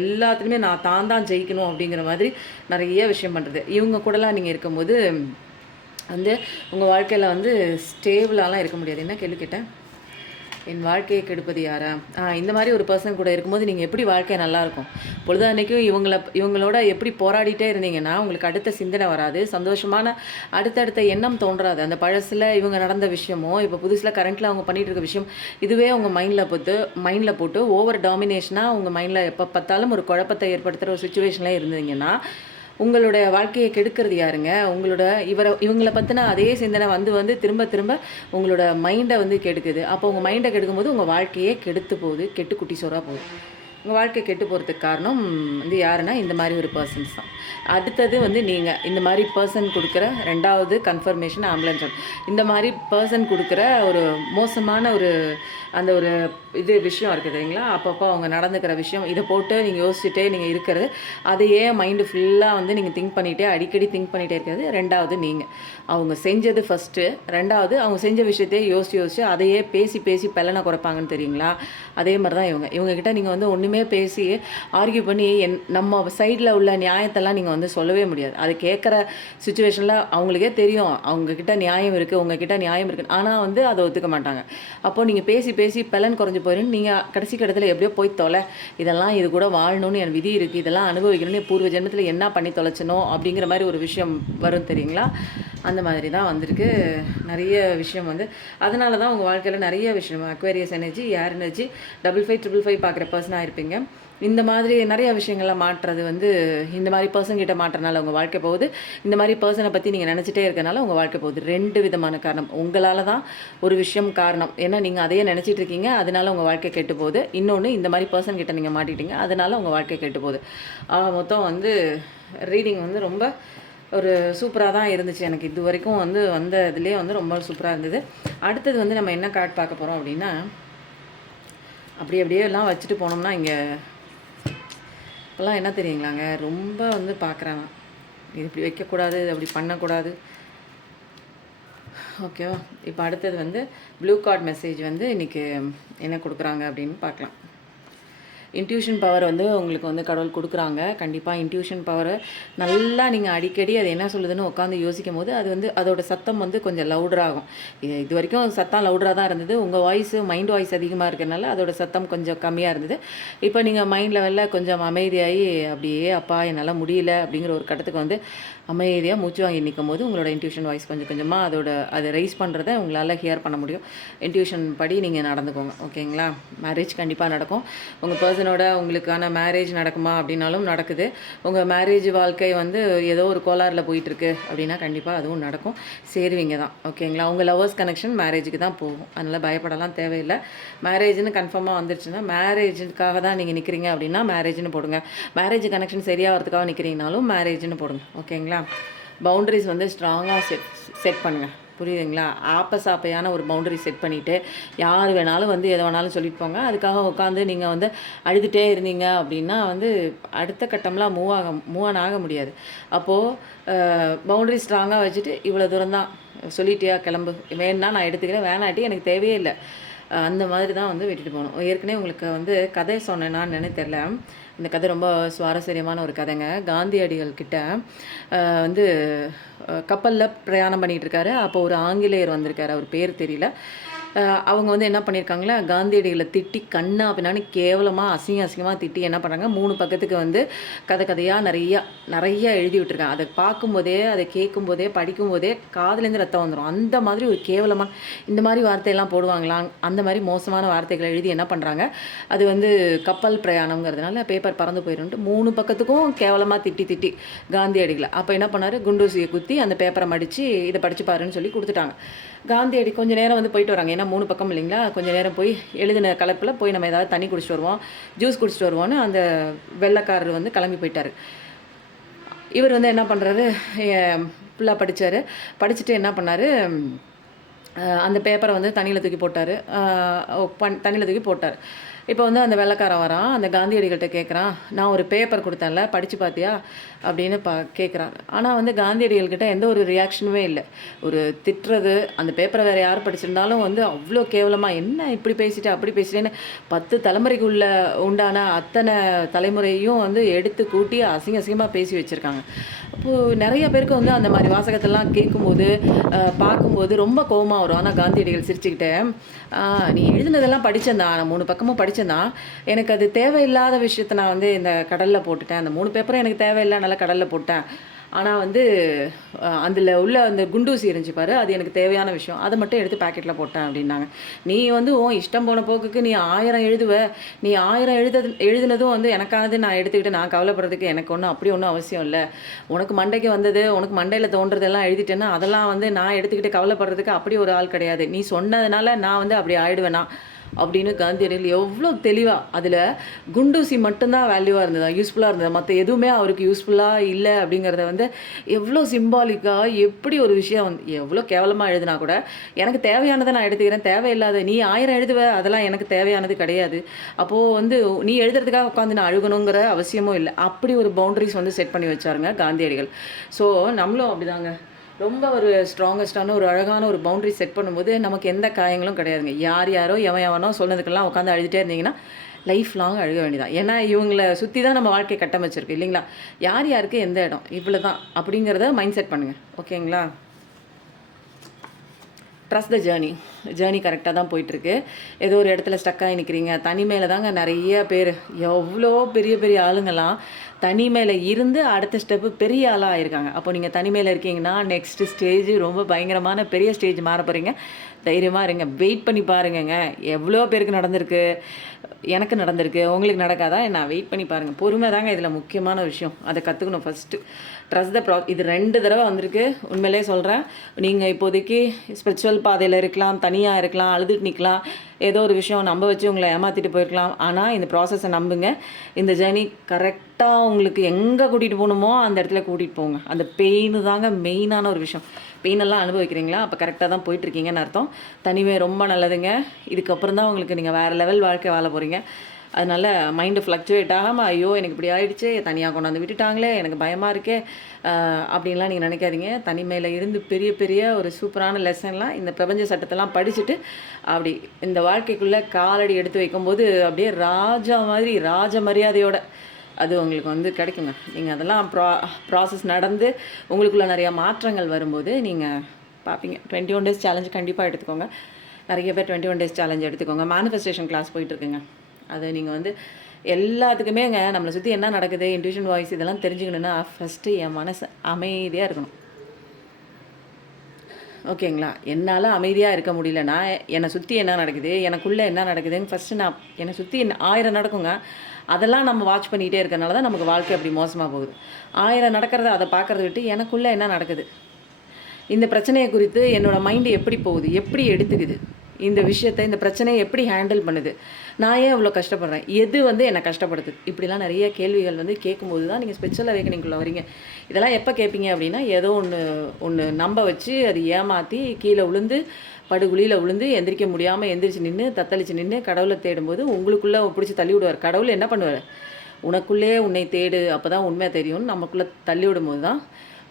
எல்லாத்துலேயுமே நான் தான் ஜெயிக்கணும் அப்படிங்கிற மாதிரி நிறைய விஷயம் பண்ணுறது. இவங்க கூடலாம் நீங்கள் இருக்கும்போது வந்து உங்கள் வாழ்க்கையில் வந்து ஸ்டேபிளாலாம் இருக்க முடியாது. என்ன கேள்வி கேட்டேன்? என் வாழ்க்கையை கெடுப்பது யாரா? இந்த மாதிரி ஒரு பர்சன் கூட இருக்கும்போது நீங்கள் எப்படி வாழ்க்கை நல்லாயிருக்கும்? பொழுதான்னைக்கும் இவங்களோட எப்படி போராடிட்டே இருந்தீங்கன்னா உங்களுக்கு அடுத்த சிந்தனை வராது, சந்தோஷமான அடுத்தடுத்த எண்ணம் தோன்றாது. அந்த பழசில் இவங்க நடந்த விஷயமோ இப்போ புதுசில் கரண்ட்டில் அவங்க பண்ணிகிட்டு இருக்க விஷயம் இதுவே உங்கள் மைண்டில் போட்டு ஓவர் டாமினேஷனாக உங்கள் மைண்டில் எப்போ பார்த்தாலும் ஒரு குழப்பத்தை ஏற்படுத்துகிற ஒரு சுச்சுவேஷனில் இருந்தீங்கன்னா உங்களுடைய வாழ்க்கையை கெடுக்கிறது யாருங்க? இவங்களை பற்றின அதே சிந்தனை வந்து திரும்ப உங்களோட மைண்டை வந்து கெடுக்குது. அப்போ உங்கள் மைண்டை கெடுக்கும்போது உங்கள் வாழ்க்கையே கெடுத்து போகுது, கெட்டு குட்டி சோறாக போகுது. உங்கள் வாழ்க்கை கெட்டு போகிறதுக்கு காரணம் வந்து யாருன்னா இந்த மாதிரி ஒரு பர்சன்ஸ் தான். அடுத்தது வந்து நீங்கள் இந்த மாதிரி பர்சன் கொடுக்குற 2வது கன்ஃபர்மேஷன் ஆம்புலன்ஸ். இந்த மாதிரி பர்சன் கொடுக்குற ஒரு மோசமான ஒரு அந்த ஒரு விஷயம் இருக்குது இல்லைங்களா, அப்பப்போ அவங்க நடந்துக்கிற விஷயம், இதை போட்டு நீங்கள் யோசிச்சுட்டே நீங்கள் இருக்கிறது, அதையே மைண்டு ஃபுல்லாக வந்து நீங்கள் திங்க் பண்ணிகிட்டே அடிக்கடி திங்க் பண்ணிகிட்டே இருக்கிறது. 2வது நீங்கள் அவங்க செஞ்சது ஃபஸ்ட்டு, 2வது அவங்க செஞ்ச விஷயத்தையே யோசிச்சு அதையே பேசி பேசி பெல்லனை குறைப்பாங்கன்னு தெரியுங்களா, அதே மாதிரி தான் இவங்ககிட்ட நீங்கள் வந்து ஒன்றுமே பேசி ஆர்கியூ பண்ணி நம்ம சைடில் உள்ள நியாயத்தெல்லாம் நீங்கள் வந்து சொல்லவே முடியாது. அது கேட்குற சுச்சுவேஷனில் அவங்களுக்கே தெரியும் அவங்கக்கிட்ட நியாயம் இருக்குது, உங்ககிட்ட நியாயம் இருக்குது, ஆனால் வந்து அதை ஒத்துக்க மாட்டாங்க. அப்போது நீங்கள் பேசி பேசி பெலன் குறைஞ்சி போயிடும். நீங்கள் கடைசி கட்டத்தில் எப்படியோ போய் தொலை, இதெல்லாம் இது கூட வாழணும்னு என் விதி இருக்குது, இதெல்லாம் அனுபவிக்கணும்னு பூர்வ ஜென்மத்தில் என்ன பண்ணி தொலைச்சணும் அப்படிங்கிற மாதிரி ஒரு விஷயம் வரும் தெரியுங்களா. அந்த மாதிரி தான் வந்திருக்கு நிறைய விஷயம் வந்து. அதனால தான் உங்கள் வாழ்க்கையில் நிறைய விஷயம் அக்வேரியஸ் எனர்ஜி, ஏர் எனர்ஜி, 5555 பார்க்குற பர்சனாக இருப்பீங்க. இந்த மாதிரி நிறைய விஷயங்கள்லாம் மாற்றுறது வந்து இந்த மாதிரி பர்சன்கிட்ட மாட்டுறதுனால உங்கள் வாழ்க்கை போகுது. இந்த மாதிரி பர்சனை பற்றி நீங்கள் நினச்சிட்டே இருக்கனால உங்கள் வாழ்க்கை போகுது. 2 விதமான காரணம். உங்களால் தான் ஒரு விஷயம் காரணம், ஏன்னா நீங்கள் அதையே நினச்சிட்டு இருக்கீங்க, அதனால உங்கள் வாழ்க்கை கெட்டு போகுது. இன்னொன்று, இந்த மாதிரி பர்சன்கிட்ட நீங்கள் மாட்டிட்டீங்க, அதனால உங்கள் வாழ்க்கை கெட்டு போகுது. மொத்தம் வந்து ரீடிங் வந்து ரொம்ப ஒரு சூப்பராக தான் இருந்துச்சு. எனக்கு இது வரைக்கும் வந்து வந்த இதுலேயே வந்து ரொம்ப சூப்பராக இருந்தது. அடுத்தது வந்து நம்ம என்ன கார்டு பார்க்க போகிறோம் அப்படின்னா, அப்படியே எல்லாம் வச்சுட்டு போனோம்னா இங்கே இப்போல்லாம் என்ன தெரியுங்களாங்க, ரொம்ப வந்து பார்க்குறாங்க இது இப்படி வைக்கக்கூடாது, அப்படி பண்ணக்கூடாது. ஓகேவா. இப்போ அடுத்தது வந்து ப்ளூ கார்ட் மெசேஜ் வந்து இன்றைக்கி என்ன கொடுக்குறாங்க அப்படின்னு பார்க்கலாம். இன்ட்யூஷன் பவர் வந்து உங்களுக்கு வந்து கடவுள் கொடுக்குறாங்க. கண்டிப்பாக இன்ட்யூஷன் பவரை நல்லா நீங்கள் அடிக்கடி அது என்ன சொல்லுதுன்னு உட்காந்து யோசிக்கும் போது அது வந்து அதோட சத்தம் வந்து கொஞ்சம் லவுடராகும். இது வரைக்கும் சத்தம் லவுடராக தான் இருந்தது. உங்கள் வாய்ஸு மைண்ட் வாய்ஸ் அதிகமாக இருக்கிறதுனால அதோட சத்தம் கொஞ்சம் கம்மியாக இருந்தது. இப்போ நீங்கள் மைண்ட் லெவலில் கொஞ்சம் அமைதியாகி அப்படியே அப்பா என்னால் முடியல அப்படிங்கிற ஒரு கட்டத்துக்கு வந்து அமைதியாக மூச்சு வாங்கி நிற்கும் போது உங்களோட இன்ட்யூஷன் வாய்ஸ் கொஞ்சம் கொஞ்சமாக அதை ரைஸ் பண்ணுறதை உங்களால் ஹியர் பண்ண முடியும். இன்ட்யூஷன் படி நீங்கள் நடந்துக்கோங்க. ஓகேங்களா. மேரேஜ் கண்டிப்பாக நடக்கும். உங்கள் பர்சனோட உங்களுக்கான மேரேஜ் நடக்குமா அப்படின்னாலும் நடக்குது. உங்கள் மேரேஜ் வாழ்க்கை வந்து ஏதோ ஒரு கோளாறில் போயிட்டுருக்கு அப்படின்னா கண்டிப்பாக அதுவும் நடக்கும். சேருவீங்க தான். ஓகேங்களா. உங்கள் லவர்ஸ் கனெக்ஷன் மேரேஜுக்கு தான் போகும். அதனால் பயப்படலாம் தேவையில்லை. மேரேஜ்னு கன்ஃபார்மாக வந்துருச்சுன்னா, மேரேஜுக்காக தான் நீங்கள் நிற்கிறீங்க அப்படின்னா மேரேஜ்னு போடுங்க. மேரேஜ் கனெக்ஷன் சரியாகிறதுக்காக நிற்கிறீங்கனாலும் மேரேஜ்னு போடுங்க. ஓகேங்களா. பவுண்டரிஸ் வந்து ஸ்ட்ராங்காக செட் பண்ணுங்கள். புரியுதுங்களா. ஆப்பையான ஒரு பவுண்டரி செட் பண்ணிவிட்டு யார் வேணாலும் வந்து எதை வேணாலும் சொல்லிட்டு போங்க. அதுக்காக உட்காந்து நீங்கள் வந்து அழுதுகிட்டே இருந்தீங்க அப்படின்னா வந்து அடுத்த கட்டம்லாம் மூவ் ஆன் ஆக முடியாது. அப்போது பவுண்டரி ஸ்ட்ராங்காக வச்சுட்டு இவ்வளோ தூரம் தான் சொல்லிட்டியா கிளம்பு, வேணுன்னா நான் எடுத்துக்கிறேன், வேணாட்டி எனக்கு தேவையே இல்லை, அந்த மாதிரி தான் வந்து விட்டுட்டு போகணும். ஏற்கனவே உங்களுக்கு வந்து கதை சொன்னேன்னான்னு நினைத்தரல. இந்த கதை ரொம்ப சுவாரஸ்யமான ஒரு கதைங்க. காந்தியடிகள் கிட்ட வந்து கப்பலில் பிரயாணம் பண்ணிகிட்டு இருக்காரு. அப்போ ஒரு ஆங்கிலேயர் வந்திருக்காரு, அவர் பேர் தெரியல. அவங்க வந்து என்ன பண்ணியிருக்காங்களா, காந்தியடிகளை திட்டி கண்ணா அப்படின்னான்னு கேவலமாக அசிங்கமாக திட்டி என்ன பண்ணுறாங்க, 3 பக்கத்துக்கு வந்து கதையாக நிறையா எழுதி விட்டுருக்காங்க. அதை பார்க்கும்போதே, அதை கேட்கும்போதே, படிக்கும்போதே காதுலேருந்து ரத்தம் வந்துடும். அந்த மாதிரி ஒரு கேவலமாக இந்த மாதிரி வார்த்தையெல்லாம் போடுவாங்களாம். அந்த மாதிரி மோசமான வார்த்தைகளை எழுதி என்ன பண்ணுறாங்க, அது வந்து கப்பல் பிரயாணங்கிறதுனால பேப்பர் பறந்து போயிடும்ட்டு 3 பக்கத்துக்கும் கேவலமாக திட்டி காந்தியடிகளை. அப்போ என்ன பண்ணார், குண்டூசியை குத்தி அந்த பேப்பரை மடித்து இதை படித்து பாருன்னு சொல்லி கொடுத்துட்டாங்க. காந்தியடி கொஞ்சம் நேரம் வந்து போயிட்டு வராங்க, ஏன்னா 3 பக்கம் இல்லைங்களா. கொஞ்சம் நேரம் போய் எழுதின கலப்பில் போய் நம்ம ஏதாவது தண்ணி குடிச்சிட்டு வருவோம், ஜூஸ் குடிச்சிட்டு வருவோன்னு அந்த வெள்ளைக்காரர் வந்து கிளம்பி போயிட்டார். இவர் வந்து என்ன பண்ணுறாரு, ஃபுல்லாக படிச்சுட்டு என்ன பண்ணார், அந்த பேப்பரை வந்து தண்ணியில் தூக்கி போட்டார். இப்போ வந்து அந்த வெள்ளைக்காரன் வரான், அந்த காந்தியடிகள்கிட்ட கேட்குறான், நான் ஒரு பேப்பர் கொடுத்தேன்ல படித்து பார்த்தியா அப்படின்னு கேட்குறான். ஆனால் வந்து காந்தியடிகள்கிட்ட எந்த ஒரு ரியாக்ஷனுமே இல்லை. ஒரு திட்டுறது, அந்த பேப்பரை வேறு யார் படிச்சிருந்தாலும் வந்து அவ்வளோ கேவலமாக என்ன இப்படி பேசிட்டு அப்படி பேசிட்டேன்னு 10 தலைமுறைக்கு உண்டான அத்தனை தலைமுறையும் வந்து எடுத்து கூட்டி அசிங்கமாக பேசி வச்சுருக்காங்க. அப்போது நிறைய பேருக்கு வந்து அந்த மாதிரி வாசகத்தெல்லாம் கேட்கும்போது பார்க்கும்போது ரொம்ப கோபமாக வரும். ஆனால் காந்தியடிகள் சிரிச்சுக்கிட்டே, நீ எழுதுனதெல்லாம் படித்தேன்தான், நான் 3 பக்கமும் படித்தேன்தான், எனக்கு அது தேவையில்லாத விஷயத்தை நான் வந்து இந்த கடலில் போட்டுட்டேன், அந்த 3 பேப்பரும் எனக்கு தேவையில்லை, நல்லா கடலில் போட்டேன். ஆனால் வந்து அதில் உள்ள அந்த குண்டூசி இருந்துச்சு பாரு, அது எனக்கு தேவையான விஷயம், அதை மட்டும் எடுத்து பேக்கெட்டில் போட்டேன் அப்படின்னாங்க. நீ வந்து இஷ்டம் போன போக்குக்கு நீ 1000 எழுதுவ, நீ 1000 எழுதுனதும் வந்து எனக்கானது நான் எடுத்துக்கிட்டு நான் கவலைப்படுறதுக்கு எனக்கு ஒன்றும் அவசியம் இல்லை. உனக்கு மண்டைக்கு வந்தது, உனக்கு மண்டையில் தோன்றதெல்லாம் எழுதிட்டேன்னா அதெல்லாம் வந்து நான் எடுத்துக்கிட்டு கவலைப்படுறதுக்கு அப்படி ஒரு ஆள் கிடையாது. நீ சொன்னதுனால நான் வந்து அப்படி ஆயிடுவேனா அப்படின்னு காந்தியடிகள் எவ்வளோ தெளிவாக அதில் குண்டூசி மட்டும்தான் வேல்யூவாக இருந்ததா, யூஸ்ஃபுல்லாக இருந்தது, மற்ற எதுவுமே அவருக்கு யூஸ்ஃபுல்லாக இல்லை அப்படிங்கிறத வந்து எவ்வளோ சிம்பாலிக்காக எப்படி ஒரு விஷயம் வந்து எவ்வளோ கேவலமாக எழுதினா கூட எனக்கு தேவையானதை நான் எடுத்துக்கிறேன், தேவையில்லாத நீ 1000 எழுதுவ அதெல்லாம் எனக்கு தேவையானது கிடையாது, அப்போது வந்து நீ எழுதுறதுக்காக உட்காந்து நான் அழுகணுங்கிற அவசியமும் இல்லை, அப்படி ஒரு பவுண்டரிஸ் வந்து செட் பண்ணி வச்சாருங்க காந்தியடிகள். ஸோ நம்மளும் அப்படிதாங்க ரொம்ப ஒரு ஸ்ட்ராங்கஸ்டான ஒரு அழகான ஒரு பவுண்டரி செட் பண்ணும்போது நமக்கு எந்த காயங்களும் கிடையாதுங்க. யாரோ எவனோ சொன்னதுக்கெல்லாம் உட்காந்து அழுதுகிட்டே இருந்தீங்கன்னா லைஃப் லாங் அழுக வேண்டியதான். ஏன்னா இவங்கள சுற்றி தான் நம்ம வாழ்க்கை கட்டமைச்சிருக்கு இல்லைங்களா? யாருக்கு எந்த இடம் இவ்வளோ தான் அப்படிங்கிறத மைண்ட் செட் பண்ணுங்கள். ஓகேங்களா? ட்ரஸ்ட் த ஜேர்னி கரெக்டாக தான் போயிட்டுருக்கு. ஏதோ ஒரு இடத்துல ஸ்டக்காகி நிற்கிறீங்க. தனிமையில் தாங்க நிறைய பேர், எவ்வளோ பெரிய பெரிய ஆளுங்கள்லாம் தனிமையில் இருந்து அடுத்த ஸ்டெப்பு பெரிய ஆளாக ஆயிருக்காங்க. அப்போ நீங்கள் தனிமையில் இருக்கீங்கன்னா நெக்ஸ்ட்டு ஸ்டேஜ் ரொம்ப பயங்கரமான பெரிய ஸ்டேஜ் மாற போகிறீங்க. தைரியமாக இருங்க, வெயிட் பண்ணி பாருங்கங்க. எவ்வளோ பேருக்கு நடந்திருக்கு, எனக்கு நடந்திருக்கு, உங்களுக்கு நடக்காதா என்ன? வெயிட் பண்ணி பாருங்கள். பொறுமை தாங்க இதில் முக்கியமான விஷயம். அதை கற்றுக்கணும் ஃபஸ்ட்டு. ட்ரஸ்ட் த இது 2 தடவை வந்திருக்கு. உண்மையிலே சொல்கிறேன், நீங்கள் இப்போதைக்கு ஸ்பிரிச்சுவல் பாதையில் இருக்கலாம், தனியாக இருக்கலாம், அழுதுட்டு நிற்கலாம், ஏதோ ஒரு விஷயம் நம்ப வச்சு உங்களை ஏமாற்றிட்டு போயிருக்கலாம். ஆனால் இந்த ப்ராசஸை நம்புங்க. இந்த ஜேர்னி கரெக்டாக உங்களுக்கு எங்கே கூட்டிகிட்டு போகணுமோ அந்த இடத்துல கூட்டிகிட்டு போங்க. அந்த பெயின் தாங்க மெயினான ஒரு விஷயம். பெயினெல்லாம் அனுபவிக்கிறீங்களா, அப்போ கரெக்டாக தான் போயிட்டுருக்கீங்கன்னு அர்த்தம். தனிமை ரொம்ப நல்லதுங்க. இதுக்கப்புறம் தான் உங்களுக்கு நீங்கள் வேறு லெவல் வாழ்க்கை வாழ போகிறீங்க. அதனால் மைண்டு ஃப்ளக்சுவேட் ஆகாமல் ஐயோ எனக்கு இப்படி ஆகிடுச்சு, தனியாக கொண்டாந்து விட்டுட்டாங்களே, எனக்கு பயமாக இருக்கே அப்படின்லாம் நீங்கள் நினைக்காதீங்க. தனிமையில் இருந்து பெரிய பெரிய ஒரு சூப்பரான லெசன்லாம் இந்த பிரபஞ்ச சட்டத்தெல்லாம் படிச்சுட்டு அப்படி இந்த வாழ்க்கைக்குள்ளே காலடி எடுத்து வைக்கும்போது அப்படியே ராஜா மாதிரி ராஜ மரியாதையோட அது உங்களுக்கு வந்து கிடைக்குங்க. நீங்கள் அதெல்லாம் ப்ராசஸ் நடந்து உங்களுக்குள்ளே நிறையா மாற்றங்கள் வரும்போது நீங்கள் பார்ப்பீங்க. 21 டேஸ் சேலஞ்சு கண்டிப்பாக எடுத்துக்கோங்க. நிறைய பேர் 21 டேஸ் சேலஞ்ச் எடுத்துக்கோங்க. மேனிஃபெஸ்டேஷன் கிளாஸ் போயிட்டுருக்குங்க. அது நீங்கள் வந்து எல்லாத்துக்குமேங்க நம்மளை சுற்றி என்ன நடக்குது, இன்ட்யூஷன் வாய்ஸ் இதெல்லாம் தெரிஞ்சுக்கணுன்னா ஃபஸ்ட்டு என் மனசு அமைதியாக இருக்கணும். ஓகேங்களா? என்னால் அமைதியாக இருக்க முடியலன்னா என்னை சுற்றி என்ன நடக்குது, எனக்குள்ளே என்ன நடக்குதுன்னு ஃபஸ்ட்டு நான் என்னை சுற்றி 1000 நடக்குங்க. அதெல்லாம் நம்ம வாட்ச் பண்ணிகிட்டே இருக்கிறனால தான் நமக்கு வாழ்க்கை அப்படி மோசமாக போகுது. 1000 நடக்கிறத அதை பார்க்குறத விட்டு எனக்குள்ளே என்ன நடக்குது, இந்த பிரச்சனையை குறித்து என்னோடய மைண்டு எப்படி போகுது, எப்படி எடுத்துக்குது, இந்த விஷயத்தை இந்த பிரச்சனையை எப்படி ஹேண்டில் பண்ணுது, நான் ஏன் இவ்வளோ கஷ்டப்படுறேன், எது வந்து என்னை கஷ்டப்படுது, இப்படிலாம் நிறைய கேள்விகள் வந்து கேட்கும்போது தான் நீங்கள் ஸ்பிரிச்சுவல் அவேக்கனிங்குள்ளே வரீங்க. இதெல்லாம் எப்போ கேட்பீங்க அப்படின்னா ஏதோ ஒன்று நம்ப வச்சு அது ஏமாற்றி கீழே விழுந்து படுகுழியில் விழுந்து எந்திரிக்க முடியாமல் எந்திரிச்சு நின்று தத்தளிச்சு நின்று கடவுளை தேடும்போது உங்களுக்குள்ளே பிடிச்சி தள்ளி விடுவார். கடவுள் என்ன பண்ணுவார், உனக்குள்ளே உன்னை தேடு அப்போ தான் உண்மையாக தெரியும்னு நமக்குள்ளே தள்ளி விடும்போது தான்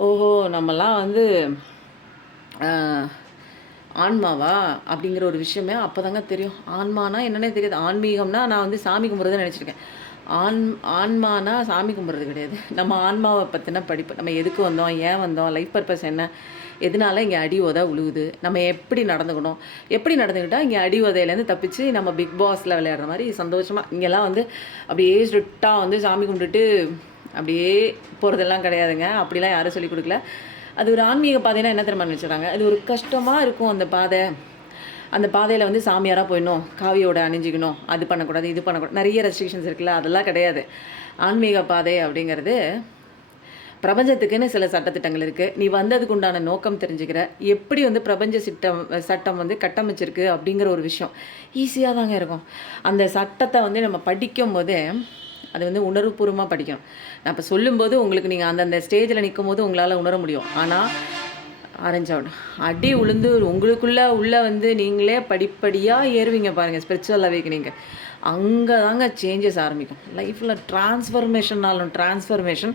ஓஹோ நம்மலாம் வந்து ஆன்மாவா அப்படிங்கிற ஒரு விஷயமே அப்போ தாங்க தெரியும். ஆன்மானா என்னன்னே தெரியாது. ஆன்மீகம்னா நான் வந்து சாமி கும்பிட்றதுன்னு நினச்சிருக்கேன். ஆன்மானா சாமி கும்பிட்றது கிடையாது. நம்ம ஆன்மாவை பற்றின படிப்பு, நம்ம எதுக்கு வந்தோம், ஏன் வந்தோம், லைஃப் பர்பஸ் என்ன, எதனால இங்கே அடி உதை உழுவுது, நம்ம எப்படி நடந்துக்கணும், எப்படி நடந்துக்கிட்டால் இங்கே அடி உதையிலேருந்து தப்பிச்சு நம்ம பிக் பாஸில் விளையாடுற மாதிரி சந்தோஷமாக இங்கெல்லாம் வந்து அப்படியே ஸ்ட்ரிக்டாக வந்து சாமி கும்பிட்டுட்டு அப்படியே போகிறதெல்லாம் கிடையாதுங்க. அப்படிலாம் யாரும் சொல்லிக் கொடுக்கல. அது ஒரு ஆன்மீக பாதைனா என்ன தெரியுமா நினச்சிடறாங்க, அது ஒரு கஷ்டமாக இருக்கும் அந்த பாதை. அந்த பாதையில் வந்து சாமியாராக போயிடணும், காவியோட அணிஞ்சிக்கணும், அது பண்ணக்கூடாது இது பண்ணக்கூடாது, நிறைய ரெஸ்ட்ரிக்ஷன்ஸ் இருக்குல்ல, அதெல்லாம் கிடையாது. ஆன்மீக பாதை அப்படிங்கிறது பிரபஞ்சத்துக்குன்னு சில சட்டத்திட்டங்கள் இருக்குது. நீ வந்ததுக்கு உண்டான நோக்கம் தெரிஞ்சுக்கிற, எப்படி வந்து பிரபஞ்ச சட்டம் வந்து கட்டமைச்சிருக்கு அப்படிங்கிற ஒரு விஷயம் ஈஸியாக தாங்க இருக்கும். அந்த சட்டத்தை வந்து நம்ம படிக்கும் போதே அது வந்து உணர்வுபூர்வமாக படிக்கணும். நான் இப்போ சொல்லும்போது உங்களுக்கு நீங்கள் அந்தந்த ஸ்டேஜில் நிற்கும் போது உங்களால் உணர முடியும். ஆனால் ஆரஞ்சு அவுட் அடி உளுந்து உங்களுக்குள்ளே உள்ளே வந்து நீங்களே படிப்படியாக ஏறுவீங்க பாருங்கள். ஸ்பிரிச்சுவல் அவேக்கனிங்க அங்கே தாங்க சேஞ்சஸ் ஆரம்பிக்கும். லைஃப்பில் டிரான்ஸ்ஃபர்மேஷன்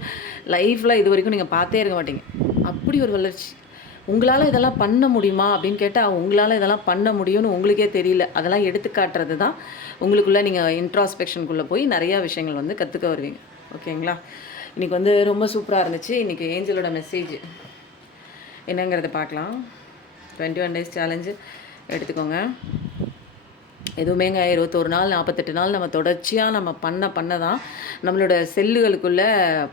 லைஃப்பில் இது வரைக்கும் நீங்கள் பார்த்தே இருக்க மாட்டீங்க. அப்படி ஒரு வளர்ச்சி. உங்களால் இதெல்லாம் பண்ண முடியுமா அப்படின்னு கேட்டால் உங்களால் இதெல்லாம் பண்ண முடியும்னு உங்களுக்கே தெரியல. அதெல்லாம் எடுத்துக்காட்டுறது தான் உங்களுக்குள்ளே நீங்கள் இன்ட்ராஸ்பெக்ஷனுக்குள்ளே போய் நிறையா விஷயங்கள் வந்து கற்றுக்க வருவீங்க. ஓகேங்களா? இன்றைக்கி வந்து ரொம்ப சூப்பராக இருந்துச்சு. இன்றைக்கி ஏஞ்சலோட மெசேஜ் என்னங்கிறத பார்க்கலாம். 21 டேஸ் சேலஞ்சு எடுத்துக்கோங்க. எதுவுமேங்க 21 நாள் 48 நாள் நம்ம தொடர்ச்சியாக நம்ம பண்ண தான் நம்மளோட செல்லுகளுக்குள்ளே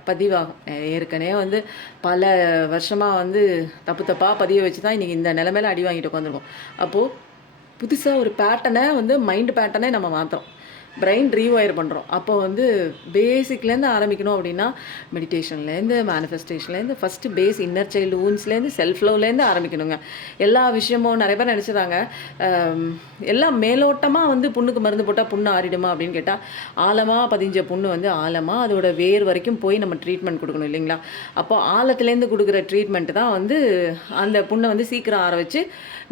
பதிவாகும். ஏற்கனவே வந்து பல வருஷமாக வந்து தப்பாக பதிய வச்சு தான் இன்றைக்கி இந்த நிலைமையில அடி வாங்கிட்டு உட்காந்துருக்கோம். அப்போது புதுசாக ஒரு பேட்டர்னை வந்து மைண்டு பேட்டர்னே நம்ம மாற்றுறோம். பிரெயின் ரீவயர் பண்ணுறோம். அப்போ வந்து பேசிக்லேருந்து ஆரம்பிக்கணும் அப்படின்னா மெடிடேஷன்லேருந்து மேனிஃபெஸ்டேஷன்லேருந்து ஃபஸ்ட்டு பேஸ் இன்னர் சைல்டு வூன்ஸ்லேருந்து செல்ஃப் லவ்லேருந்து ஆரம்பிக்கணுங்க. எல்லா விஷயமும் நிறைய பேர் நினச்சிதாங்க எல்லாம் மேலோட்டமாக வந்து புண்ணுக்கு மருந்து போட்டால் புண்ணு ஆறிடுமா அப்படின்னு கேட்டால், ஆழமாக பதிஞ்ச புண்ணு வந்து ஆழமாக அதோட வேர் வரைக்கும் போய் நம்ம ட்ரீட்மெண்ட் கொடுக்கணும் இல்லைங்களா? அப்போ ஆழத்துலேருந்து கொடுக்குற ட்ரீட்மெண்ட் தான் வந்து அந்த புண்ணை வந்து சீக்கிரம் ஆற வச்சு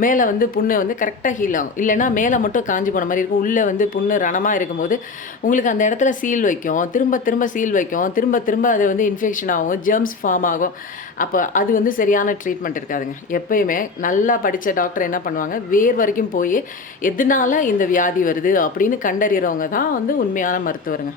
மேலே வந்து புண்ணு வந்து கரெக்டாக ஹீல் ஆகும். இல்லைன்னா மேலே மட்டும் காஞ்சி போன மாதிரி இருக்கும், உள்ளே வந்து புண்ணு ரணமாக இருக்கும்போது உங்களுக்கு அந்த இடத்துல சீல் வைக்கும், திரும்ப திரும்ப சீல் வைக்கும், திரும்ப திரும்ப அது வந்து இன்ஃபெக்ஷன் ஆகும், ஜெர்ம்ஸ் ஃபார்ம் ஆகும். அப்போ அது வந்து சரியான ட்ரீட்மெண்ட் இருக்காதுங்க. எப்பயுமே நல்லா படித்த டாக்டர் என்ன பண்ணுவாங்க, வேர் வரைக்கும் போய் எதனால இந்த வியாதி வருது அப்படின்னு கண்டறிகிறவங்க தான் வந்து உண்மையான மருத்துவருங்க.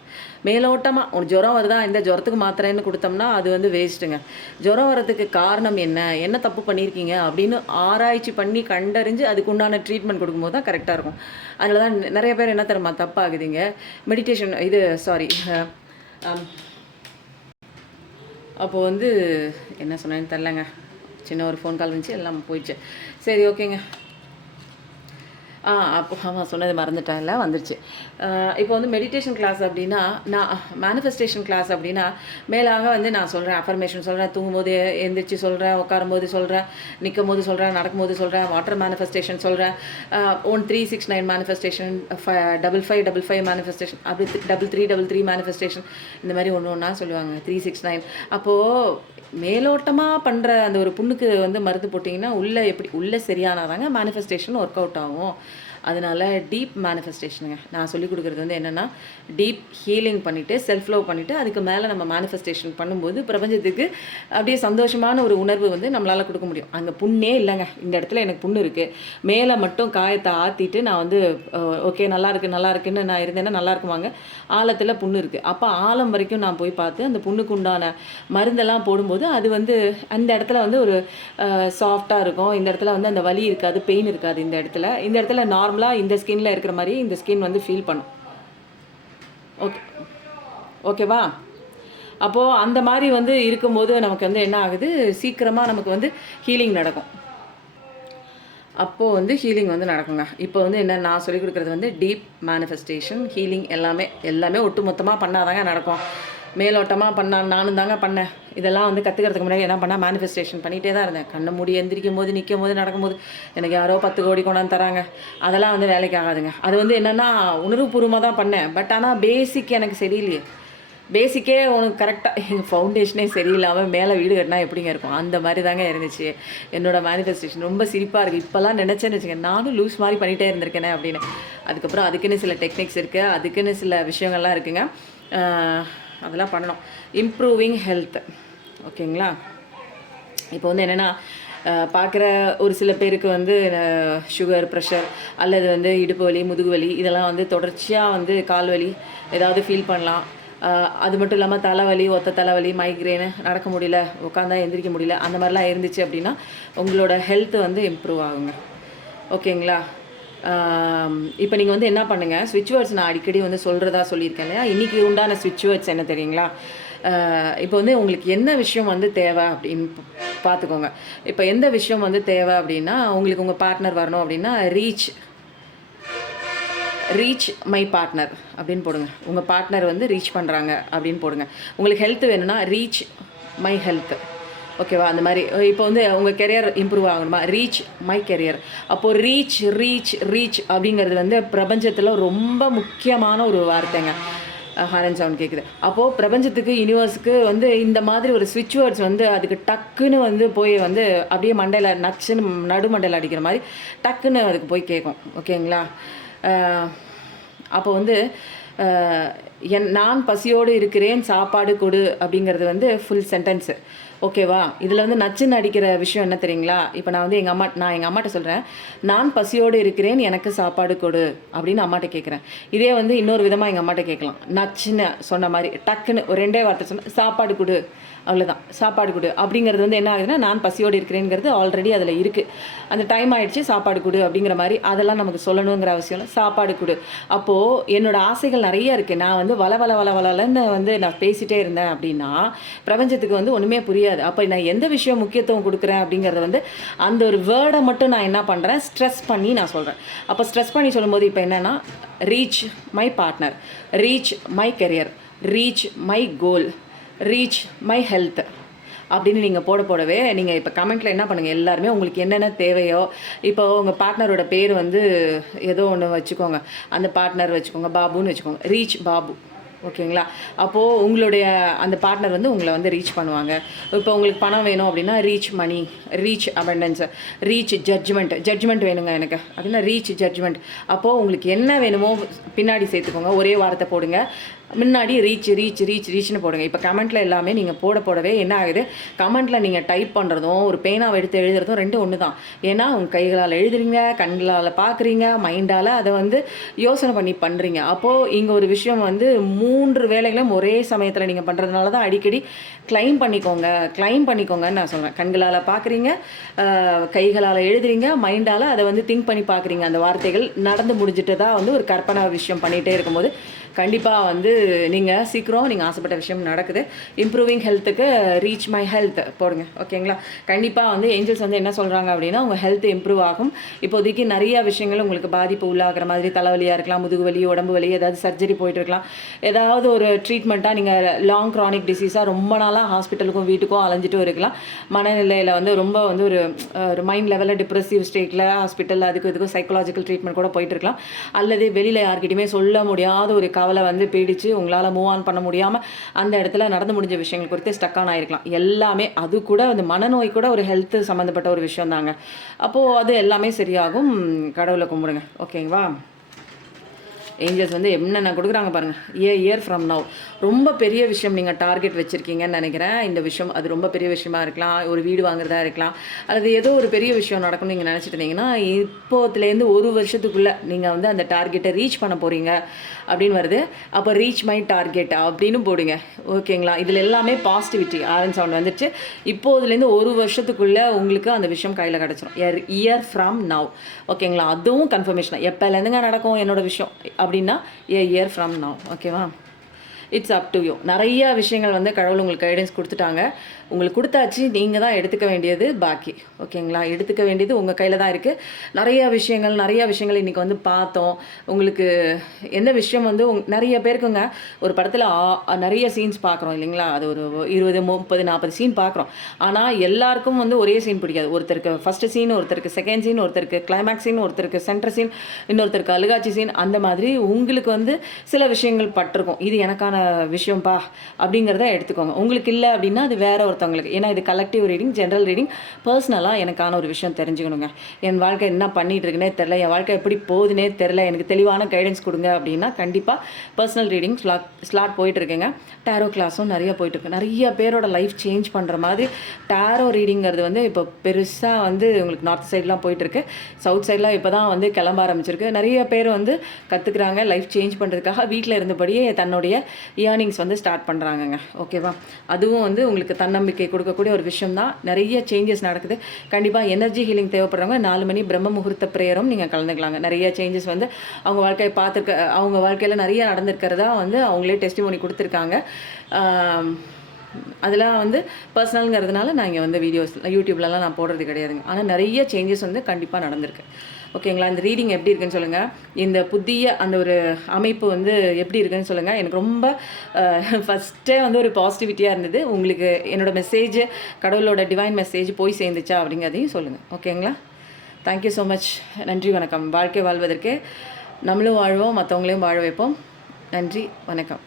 மேலோட்டமாக ஒரு ஜுரம் வருதா, இந்த ஜுரத்துக்கு மாத்திரைன்னு கொடுத்தோம்னா அது வந்து வேஸ்ட்டுங்க. ஜுரம் வரதுக்கு காரணம் என்ன தப்பு பண்ணியிருக்கீங்க அப்படின்னு ஆராய்ச்சி பண்ணி கண்டறிஞ்சு அதுக்கு உண்டான ட்ரீட்மெண்ட் கொடுக்கும்போது தான் கரெக்டாக இருக்கும். அதனால தான் நிறைய பேர் என்ன தெரியுமா தப்பாகுதுங்க, மெடிடேஷன் இது சாரி அப்போது வந்து என்ன சொன்னேன்னு தெரிலங்க, சின்ன ஒரு ஃபோன் கால் இருந்துச்சு, எல்லாம் போயிடுச்சு. சரி ஓகேங்க. அப்போ ஆமாம் சொன்னது மறந்துட்டேன்ல, வந்துருச்சு. இப்போ வந்து மெடிடேஷன் கிளாஸ் அப்படின்னா, நான் மேனிஃபெஸ்டேஷன் கிளாஸ் அப்படின்னா மேலாக வந்து நான் சொல்கிறேன், அஃபர்மேஷன் சொல்கிறேன், தூங்கும்போது எந்திரிச்சு சொல்கிறேன், உட்காரும்போது சொல்கிறேன், நிற்கும் போது சொல்கிறேன், நடக்கும்போது சொல்கிறேன், வாட்டர் மேனிஃபெஸ்டேஷன் சொல்கிறேன், 1369 மேனிஃபெஸ்டேஷன், 5555 மேனிஃபெஸ்டேஷன், அப்படி 3333 மேனிஃபெஸ்டேஷன், இந்த மாதிரி ஒன்று ஒன்றா சொல்லுவாங்க. 369 அப்போது மேலோட்டமாக பண்ணுற அந்த ஒரு புண்ணுக்கு வந்து மருந்து போட்டிங்கன்னா உள்ளே சரியானாதாங்க மேனிஃபெஸ்டேஷன் ஒர்க் அவுட் ஆகும். அதனால் டீப் மேனிஃபெஸ்டேஷனுங்க நான் சொல்லிக் கொடுக்குறது வந்து என்னென்னா, டீப் ஹீலிங் பண்ணிவிட்டு செல்ஃப் லவ் பண்ணிவிட்டு அதுக்கு மேலே நம்ம மேனிஃபெஸ்டேஷன் பண்ணும்போது பிரபஞ்சத்துக்கு அப்படியே சந்தோஷமான ஒரு உணர்வு வந்து நம்மளால் கொடுக்க முடியும். அங்கே புண்ணே இல்லைங்க, இந்த இடத்துல எனக்கு புண்ணு இருக்குது, மேலே மட்டும் காயத்தை ஆற்றிட்டு நான் வந்து ஓகே நல்லா இருக்குன்னு நான் இருந்தேன்னா நல்லா இருக்குவாங்க. ஆழத்தில் புண்ணு இருக்குது, அப்போ ஆழம் வரைக்கும் நான் போய் பார்த்து அந்த புண்ணுக்கு உண்டான மருந்தெல்லாம் போடும்போது அது வந்து அந்த இடத்துல வந்து ஒரு சாஃப்டாக இருக்கும். இந்த இடத்துல வந்து அந்த வலி இருக்காது, பெயின் இருக்காது. இந்த இடத்துல நார்மலாக இந்த ஸ்கின்ல இருக்கிற மாதிரி இந்த ஸ்கின் வந்து ஃபீல் பண்ணும். ஓகேவா? அப்போது அந்த மாதிரி வந்து இருக்கும்போது நமக்கு வந்து என்ன ஆகுது, சீக்கிரமாக நமக்கு வந்து ஹீலிங் நடக்கும். அப்போது வந்து ஹீலிங் வந்து நடக்குங்க. இப்போ வந்து என்ன நான் சொல்லிக் கொடுக்குறது வந்து டீப் மேனிஃபெஸ்டேஷன், ஹீலிங் எல்லாமே ஒட்டு மொத்தமாக பண்ணாதாங்க நடக்கும். மேலோட்டமாக நானும் தாங்க பண்ணேன். இதெல்லாம் வந்து கற்றுக்கிறதுக்கு முன்னாடி என்ன பண்ணால் மேனிஃபெஸ்டேஷன் பண்ணிகிட்டே தான் இருந்தேன். கண்ணை மூடி எந்திரிக்கும் போது, நிற்கும் போது, நடக்கும்போது எனக்கு யாரோ 10 கோடி கொண்டாந்து தராங்க, அதெல்லாம் வந்து வேலைக்கு ஆகாதுங்க. அது வந்து என்னென்னா உணர்வுபூர்வமாக தான் பண்ணேன். பட் ஆனால் பேசிக் எனக்கு சரியில்லையே. பேசிக்கே உனக்கு கரெக்டாக எங்கள் ஃபவுண்டேஷனே சரியில்லாமல் மேலே வீடு கட்டினா எப்படிங்க இருக்கும், அந்த மாதிரி தாங்க இருந்துச்சு என்னோடய மேனிஃபெஸ்டேஷன். ரொம்ப சிரிப்பாக இருக்குது. இப்போல்லாம் நினச்சேன்னு வச்சுக்கேன், நானும் லூஸ் மாதிரி பண்ணிகிட்டே இருந்திருக்கேனே அப்படின்னு. அதுக்கப்புறம் அதுக்குன்னு சில டெக்னிக்ஸ் இருக்குது, அதுக்குன்னு சில விஷயங்கள்லாம் இருக்குங்க, அதெல்லாம் பண்ணணும். இம்ப்ரூவிங் ஹெல்த், ஓகேங்களா? இப்போ வந்து என்னென்னா பார்க்குற ஒரு சில பேருக்கு வந்து சுகர், ப்ரெஷர் அல்லது வந்து இடுப்பு வலி, முதுகு வலி இதெல்லாம் வந்து தொடர்ச்சியாக வந்து கால் வலி ஏதாவது ஃபீல் பண்ணலாம். அது மட்டும் இல்லாமல் தலைவலி, ஒத்த தலைவலி, மைக்ரேனு, நடக்க முடியல, உட்காந்தா எந்திரிக்க முடியல, அந்த மாதிரிலாம் இருந்துச்சு அப்படின்னா உங்களோட ஹெல்த் வந்து இம்ப்ரூவ் ஆகுங்க. ஓகேங்களா? இப்போ நீங்கள் வந்து என்ன பண்ணுங்கள், ஸ்விட்ச் வேர்ட்ஸ் நான் அடிக்கடி வந்து சொல்லியிருக்கேன் இல்லையா? இன்றைக்கி உண்டான ஸ்விட்ச் வேர்ட்ஸ் என்ன தெரியுங்களா? இப்போ வந்து உங்களுக்கு என்ன விஷயம் வந்து தேவை அப்படின்னு பார்த்துக்கோங்க. இப்போ எந்த விஷயம் வந்து தேவை அப்படின்னா, உங்களுக்கு உங்கள் பார்ட்னர் வரணும் அப்படின்னா ரீச் மை பார்ட்னர் அப்படின்னு போடுங்க. உங்கள் பார்ட்னர் வந்து ரீச் பண்ணுறாங்க அப்படின்னு போடுங்க. உங்களுக்கு ஹெல்த் வேணும்னா ரீச் மை ஹெல்த், ஓகேவா? அந்த மாதிரி இப்போ வந்து உங்கள் கெரியர் இம்ப்ரூவ் ஆகணுமா, ரீச் மை கெரியர். அப்போது ரீச் அப்படிங்கிறது வந்து பிரபஞ்சத்தில் ரொம்ப முக்கியமான ஒரு வார்த்தைங்க. ஹாரன் சவுண்ட் கேட்குது. அப்போது பிரபஞ்சத்துக்கு, யூனிவர்ஸுக்கு வந்து இந்த மாதிரி ஒரு ஸ்விட்ச் வேர்ட்ஸ் வந்து அதுக்கு டக்குன்னு வந்து போய் வந்து அப்படியே மண்டையில் நச்சுன்னு நடுமண்டையில் அடிக்கிற மாதிரி டக்குன்னு அதுக்கு போய் கேட்கும். ஓகேங்களா? அப்போ வந்து நான் பசியோடு இருக்கிறேன், சாப்பாடு கொடு அப்படிங்கிறது வந்து ஃபுல் சென்டென்ஸு. ஓகேவா? இதில் வந்து நச்சுன்னு அடிக்கிற விஷயம் என்ன தெரியுங்களா? இப்போ நான் வந்து எங்கள் அம்மாட்ட சொல்கிறேன், நான் பசியோடு இருக்கிறேன், எனக்கு சாப்பாடு கொடு அப்படின்னு அம்மாட்ட கேட்குறேன். இதே வந்து இன்னொரு விதமாக எங்கள் அம்மாட்ட கேட்கலாம். நச்சுன்னு சொன்ன மாதிரி டக்குன்னு ஒரு 2 வார்த்தை சொன்னால் சாப்பாடு கொடு, அவ்வளோதான். சாப்பாடு கொடு அப்படிங்கிறது வந்து என்ன ஆகுதுன்னா, நான் பசியோடு இருக்கிறேங்கிறது ஆல்ரெடி அதில் இருக்குது. அந்த டைம் ஆகிடுச்சு, சாப்பாடு கொடு அப்படிங்கிற மாதிரி அதெல்லாம் நமக்கு சொல்லணுங்கிற அவசியம் இல்லை. சாப்பாடு கொடு. அப்போது என்னோடய ஆசைகள் நிறைய இருக்குது. நான் வந்து வளன்னு வந்து நான் பேசிகிட்டே இருந்தேன் அப்படின்னா பிரபஞ்சத்துக்கு வந்து ஒன்றுமே புரியாது. முடியாது. அப்போ நான் எந்த விஷயம் முக்கியத்துவம் கொடுக்குறேன் அப்படிங்கிறத வந்து அந்த ஒரு வேர்டை மட்டும் நான் என்ன பண்ணுறேன், ஸ்ட்ரெஸ் பண்ணி நான் சொல்கிறேன். அப்போ ஸ்ட்ரெஸ் பண்ணி சொல்லும்போது இப்போ என்னென்னா, reach my partner, reach my career, reach my goal, reach my health அப்படின்னு நீங்கள் போடவே நீங்கள் இப்போ கமெண்ட்டில் என்ன பண்ணுங்கள், எல்லாருமே உங்களுக்கு என்னென்ன தேவையோ, இப்போ உங்கள் பார்ட்னரோட பேர் வந்து ஏதோ ஒன்று வச்சுக்கோங்க, அந்த பார்ட்னர் வச்சுக்கோங்க, பாபுன்னு வச்சுக்கோங்க, ரீச் பாபு. ஓகேங்களா? அப்போது உங்களுடைய அந்த பார்ட்னர் வந்து உங்களை வந்து ரீச் பண்ணுவாங்க. இப்போ உங்களுக்கு பணம் வேணும் அப்படின்னா ரீச் மணி, ரீச் அபண்டன்ஸ், ரீச் ஜட்ஜ்மெண்ட் வேணுங்க எனக்கு அப்படின்னா ரீச் ஜட்ஜ்மெண்ட். அப்போது உங்களுக்கு என்ன வேணுமோ பின்னாடி சேர்த்துக்கோங்க, ஒரே வார்த்தை போடுங்க, முன்னாடி ரீச்னு போடுங்க. இப்போ கமெண்ட்டில் எல்லாமே நீங்கள் போடவே என்ன ஆகுது, கமெண்ட்டில் நீங்கள் டைப் பண்ணுறதும் ஒரு பேனாவை எடுத்து எழுதுறதும் ரெண்டும் ஒன்று தான். ஏன்னா உங்கள் கைகளால் எழுதுறீங்க, கண்களால் பார்க்குறீங்க, மைண்டால் அதை வந்து யோசனை பண்ணி பண்ணுறீங்க. அப்போது இங்கே ஒரு விஷயம் வந்து 3 வேலைகளும் ஒரே சமயத்தில் நீங்கள் பண்ணுறதுனால தான் அடிக்கடி கிளைம் பண்ணிக்கோங்கன்னு நான் சொல்கிறேன். கண்களால் பார்க்குறீங்க, கைகளால் எழுதுறீங்க, மைண்டால் அதை வந்து திங்க் பண்ணி பார்க்குறீங்க. அந்த வார்த்தைகள் நடந்து முடிஞ்சிட்டு தான் வந்து ஒரு கற்பனை விஷயம் பண்ணிகிட்டே இருக்கும்போது கண்டிப்பாக வந்து நீங்கள் சீக்கிரம் நீங்கள் ஆசைப்பட்ட விஷயம் நடக்குது. இம்ப்ரூவிங் ஹெல்த்துக்கு ரீச் மை ஹெல்த் போடுங்க. ஓகேங்களா? கண்டிப்பாக வந்து ஏஞ்சல்ஸ் வந்து என்ன சொல்கிறாங்க அப்படின்னா, உங்கள் ஹெல்த் இம்ப்ரூவ் ஆகும். இப்போதைக்கு நிறைய விஷயங்கள் உங்களுக்கு பாதிப்பு உள்ளாகிற மாதிரி, தலைவலியாக இருக்கலாம், முதுகு வலி, உடம்பு வலி, ஏதாவது சர்ஜரி போயிட்டு இருக்கலாம், ஏதாவது ஒரு ட்ரீட்மெண்ட்டாக நீங்கள் லாங் க்ரானிக் டிசீஸாக ரொம்ப நாளாக ஹாஸ்பிட்டலுக்கும் வீட்டுக்கும் அலைஞ்சிட்டும் இருக்கலாம். மனநிலையில் வந்து ரொம்ப வந்து ஒரு மைண்ட் லெவலில் டிப்ரெசிவ் ஸ்டேட்டில் ஹாஸ்பிட்டல் இதுக்கும் சைக்கலாஜிக்கல் ட்ரீட்மெண்ட் கூட போயிட்டு இருக்கலாம். அல்லது வெளியில் யார்கிட்டையுமே சொல்ல முடியாத ஒரு கவலை வந்து பீடிச்சு உங்களால் மூவ் ஆன் பண்ண முடியாமல் அந்த இடத்துல நடந்து முடிஞ்ச விஷயங்கள் குறித்து ஸ்டக் ஆன் ஆகிருக்கலாம். எல்லாமே அது கூட அந்த மனநோய் கூட ஒரு ஹெல்த்து சம்மந்தப்பட்ட ஒரு விஷயம் தாங்க. அப்போது அது எல்லாமே சரியாகும். கடவுளை கும்பிடுங்க. ஓகேங்களா? ஏஞ்சல்ஸ் வந்து என்னென்ன கொடுக்குறாங்க பாருங்கள். இயர் ஃப்ரம் நவ் ரொம்ப பெரிய விஷயம் நீங்கள் டார்கெட் வச்சுருக்கீங்கன்னு நினைக்கிறேன். இந்த விஷயம் அது ரொம்ப பெரிய விஷயமா இருக்கலாம், ஒரு வீடு வாங்குறதா இருக்கலாம், அல்லது ஏதோ ஒரு பெரிய விஷயம் நடக்கும்னு நீங்கள் நினச்சிட்டு இருந்தீங்கன்னா, இப்போத்துலேருந்து 1 வருஷத்துக்குள்ளே நீங்கள் வந்து அந்த டார்கெட்டை ரீச் பண்ண போகிறீங்க அப்படின்னு வருது. அப்போ ரீச் மை டார்கெட் அப்படின்னு போடுங்க. ஓகேங்களா? இதில் எல்லாமே பாசிட்டிவிட்டி ஆரன் சவுண்ட் வந்துடுச்சு. இப்போதுலேருந்து 1 வருஷத்துக்குள்ளே உங்களுக்கு அந்த விஷயம் கையில் கிடச்சிரும். Year from now. ஓகேங்களா? அதுவும் கன்ஃபர்மேஷன் எப்போலேருந்துங்க நடக்கும் என்னோடய விஷயம் அப்படின்னா இயர் ஃப்ரம் நவ். ஓகேவா? It's up to you. நிறைய விஷயங்கள் வந்து கடவுள் உங்களுக்கு கைடன்ஸ் கொடுத்துட்டாங்க, உங்களுக்கு கொடுத்தாச்சு. நீங்கள் தான் எடுத்துக்க வேண்டியது பாக்கி. ஓகேங்களா? எடுத்துக்க வேண்டியது உங்கள் கையில் தான் இருக்குது. நிறைய விஷயங்கள் இன்றைக்கி வந்து பார்த்தோம். உங்களுக்கு எந்த விஷயம் வந்து நிறைய பேருக்குங்க ஒரு படத்தில் நிறைய சீன்ஸ் பார்க்குறோம் இல்லைங்களா? அது ஒரு 20, 30, 40 சீன் பார்க்குறோம். ஆனால் எல்லாருக்கும் வந்து ஒரே சீன் பிடிக்காது. ஒருத்தருக்கு ஃபஸ்ட்டு சீன், ஒருத்தருக்கு செகண்ட் சீன், ஒருத்தருக்கு கிளைமேக்ஸ் சீன், ஒருத்தருக்கு சென்டர் சீன், இன்னொருத்தருக்கு அழுகாட்சி சீன். அந்த மாதிரி உங்களுக்கு வந்து சில விஷயங்கள் பட்டிருக்கும். இது எனக்கான விஷயம்ப்பா அப்படிங்கிறத எடுத்துக்கோங்க. உங்களுக்கு இல்லை அப்படின்னா அது வேற ஒருத்தவங்களுக்கு. ஏன்னா இது கலெக்டிவ் ரீடிங், ஜென்ரல் ரீடிங். பர்சனலாக எனக்கான ஒரு விஷயம் தெரிஞ்சுக்கணுங்க. என் வாழ்க்கை என்ன பண்ணிகிட்டு இருக்குன்னே தெரில, என் வாழ்க்கை எப்படி போகுதுன்னே தெரில, எனக்கு தெளிவான கைடன்ஸ் கொடுங்க அப்படின்னா கண்டிப்பாக பர்சனல் ரீடிங் ஸ்லாட் போயிட்டுருக்குங்க. டேரோ கிளாஸும் நிறைய போயிட்டுருக்கு. நிறைய பேரோட லைஃப் சேஞ்ச் பண்ணுற மாதிரி டேரோ ரீடிங்கிறது வந்து இப்போ பெருசாக வந்து உங்களுக்கு நார்த் சைட்லாம் போயிட்டுருக்கு. சவுத் சைட்லாம் இப்போ தான் வந்து கிளம்ப ஆரம்பிச்சிருக்கு. நிறைய பேர் வந்து கற்றுக்குறாங்க லைஃப் சேஞ்ச் பண்ணுறதுக்காக. வீட்டில் இருந்தபடியே தன்னுடைய ஏர்னிங்ஸ் வந்து ஸ்டார்ட் பண்ணுறாங்கங்க. ஓகேவா? அதுவும் வந்து உங்களுக்கு தன்னம்பிக்கை கொடுக்கக்கூடிய ஒரு விஷயம் தான். நிறைய சேஞ்சஸ் நடக்குது. கண்டிப்பாக எனர்ஜி ஹீலிங் தேவைப்படுறவங்க 4 மணி பிரம்ம முகூர்த்த பிரேயரும் நீங்கள் கலந்துக்கலாங்க. நிறைய சேஞ்சஸ் வந்து அவங்க வாழ்க்கையை அவங்க வாழ்க்கையில் நிறைய நடந்திருக்கிறதா வந்து அவங்களே டெஸ்டிமோனி கொடுத்துருக்காங்க. அதெல்லாம் வந்து பர்சனலுங்கிறதுனால நான் இங்கே வந்து வீடியோஸ் யூடியூப்லலாம் நான் போடுறது கிடையாதுங்க. ஆனால் நிறைய சேஞ்சஸ் வந்து கண்டிப்பாக நடந்திருக்கு. ஓகேங்களா? இந்த ரீடிங் எப்படி இருக்குன்னு சொல்லுங்கள். இந்த புதிய அந்த ஒரு அமைப்பு வந்து எப்படி இருக்குன்னு சொல்லுங்கள். எனக்கு ரொம்ப ஃபஸ்ட்டே வந்து ஒரு பாசிட்டிவிட்டியாக இருந்தது. உங்களுக்கு என்னோடய மெசேஜ், கடவுளோட டிவைன் மெசேஜ் போய் சேர்ந்துச்சா அப்படிங்கிறதையும் சொல்லுங்கள். ஓகேங்களா? Thank you so much. நன்றி, வணக்கம். வாழ்க்கை வாழ்வதற்கு நம்மளும் வாழ்வோம், மற்றவங்களையும் வாழ வைப்போம். நன்றி, வணக்கம்.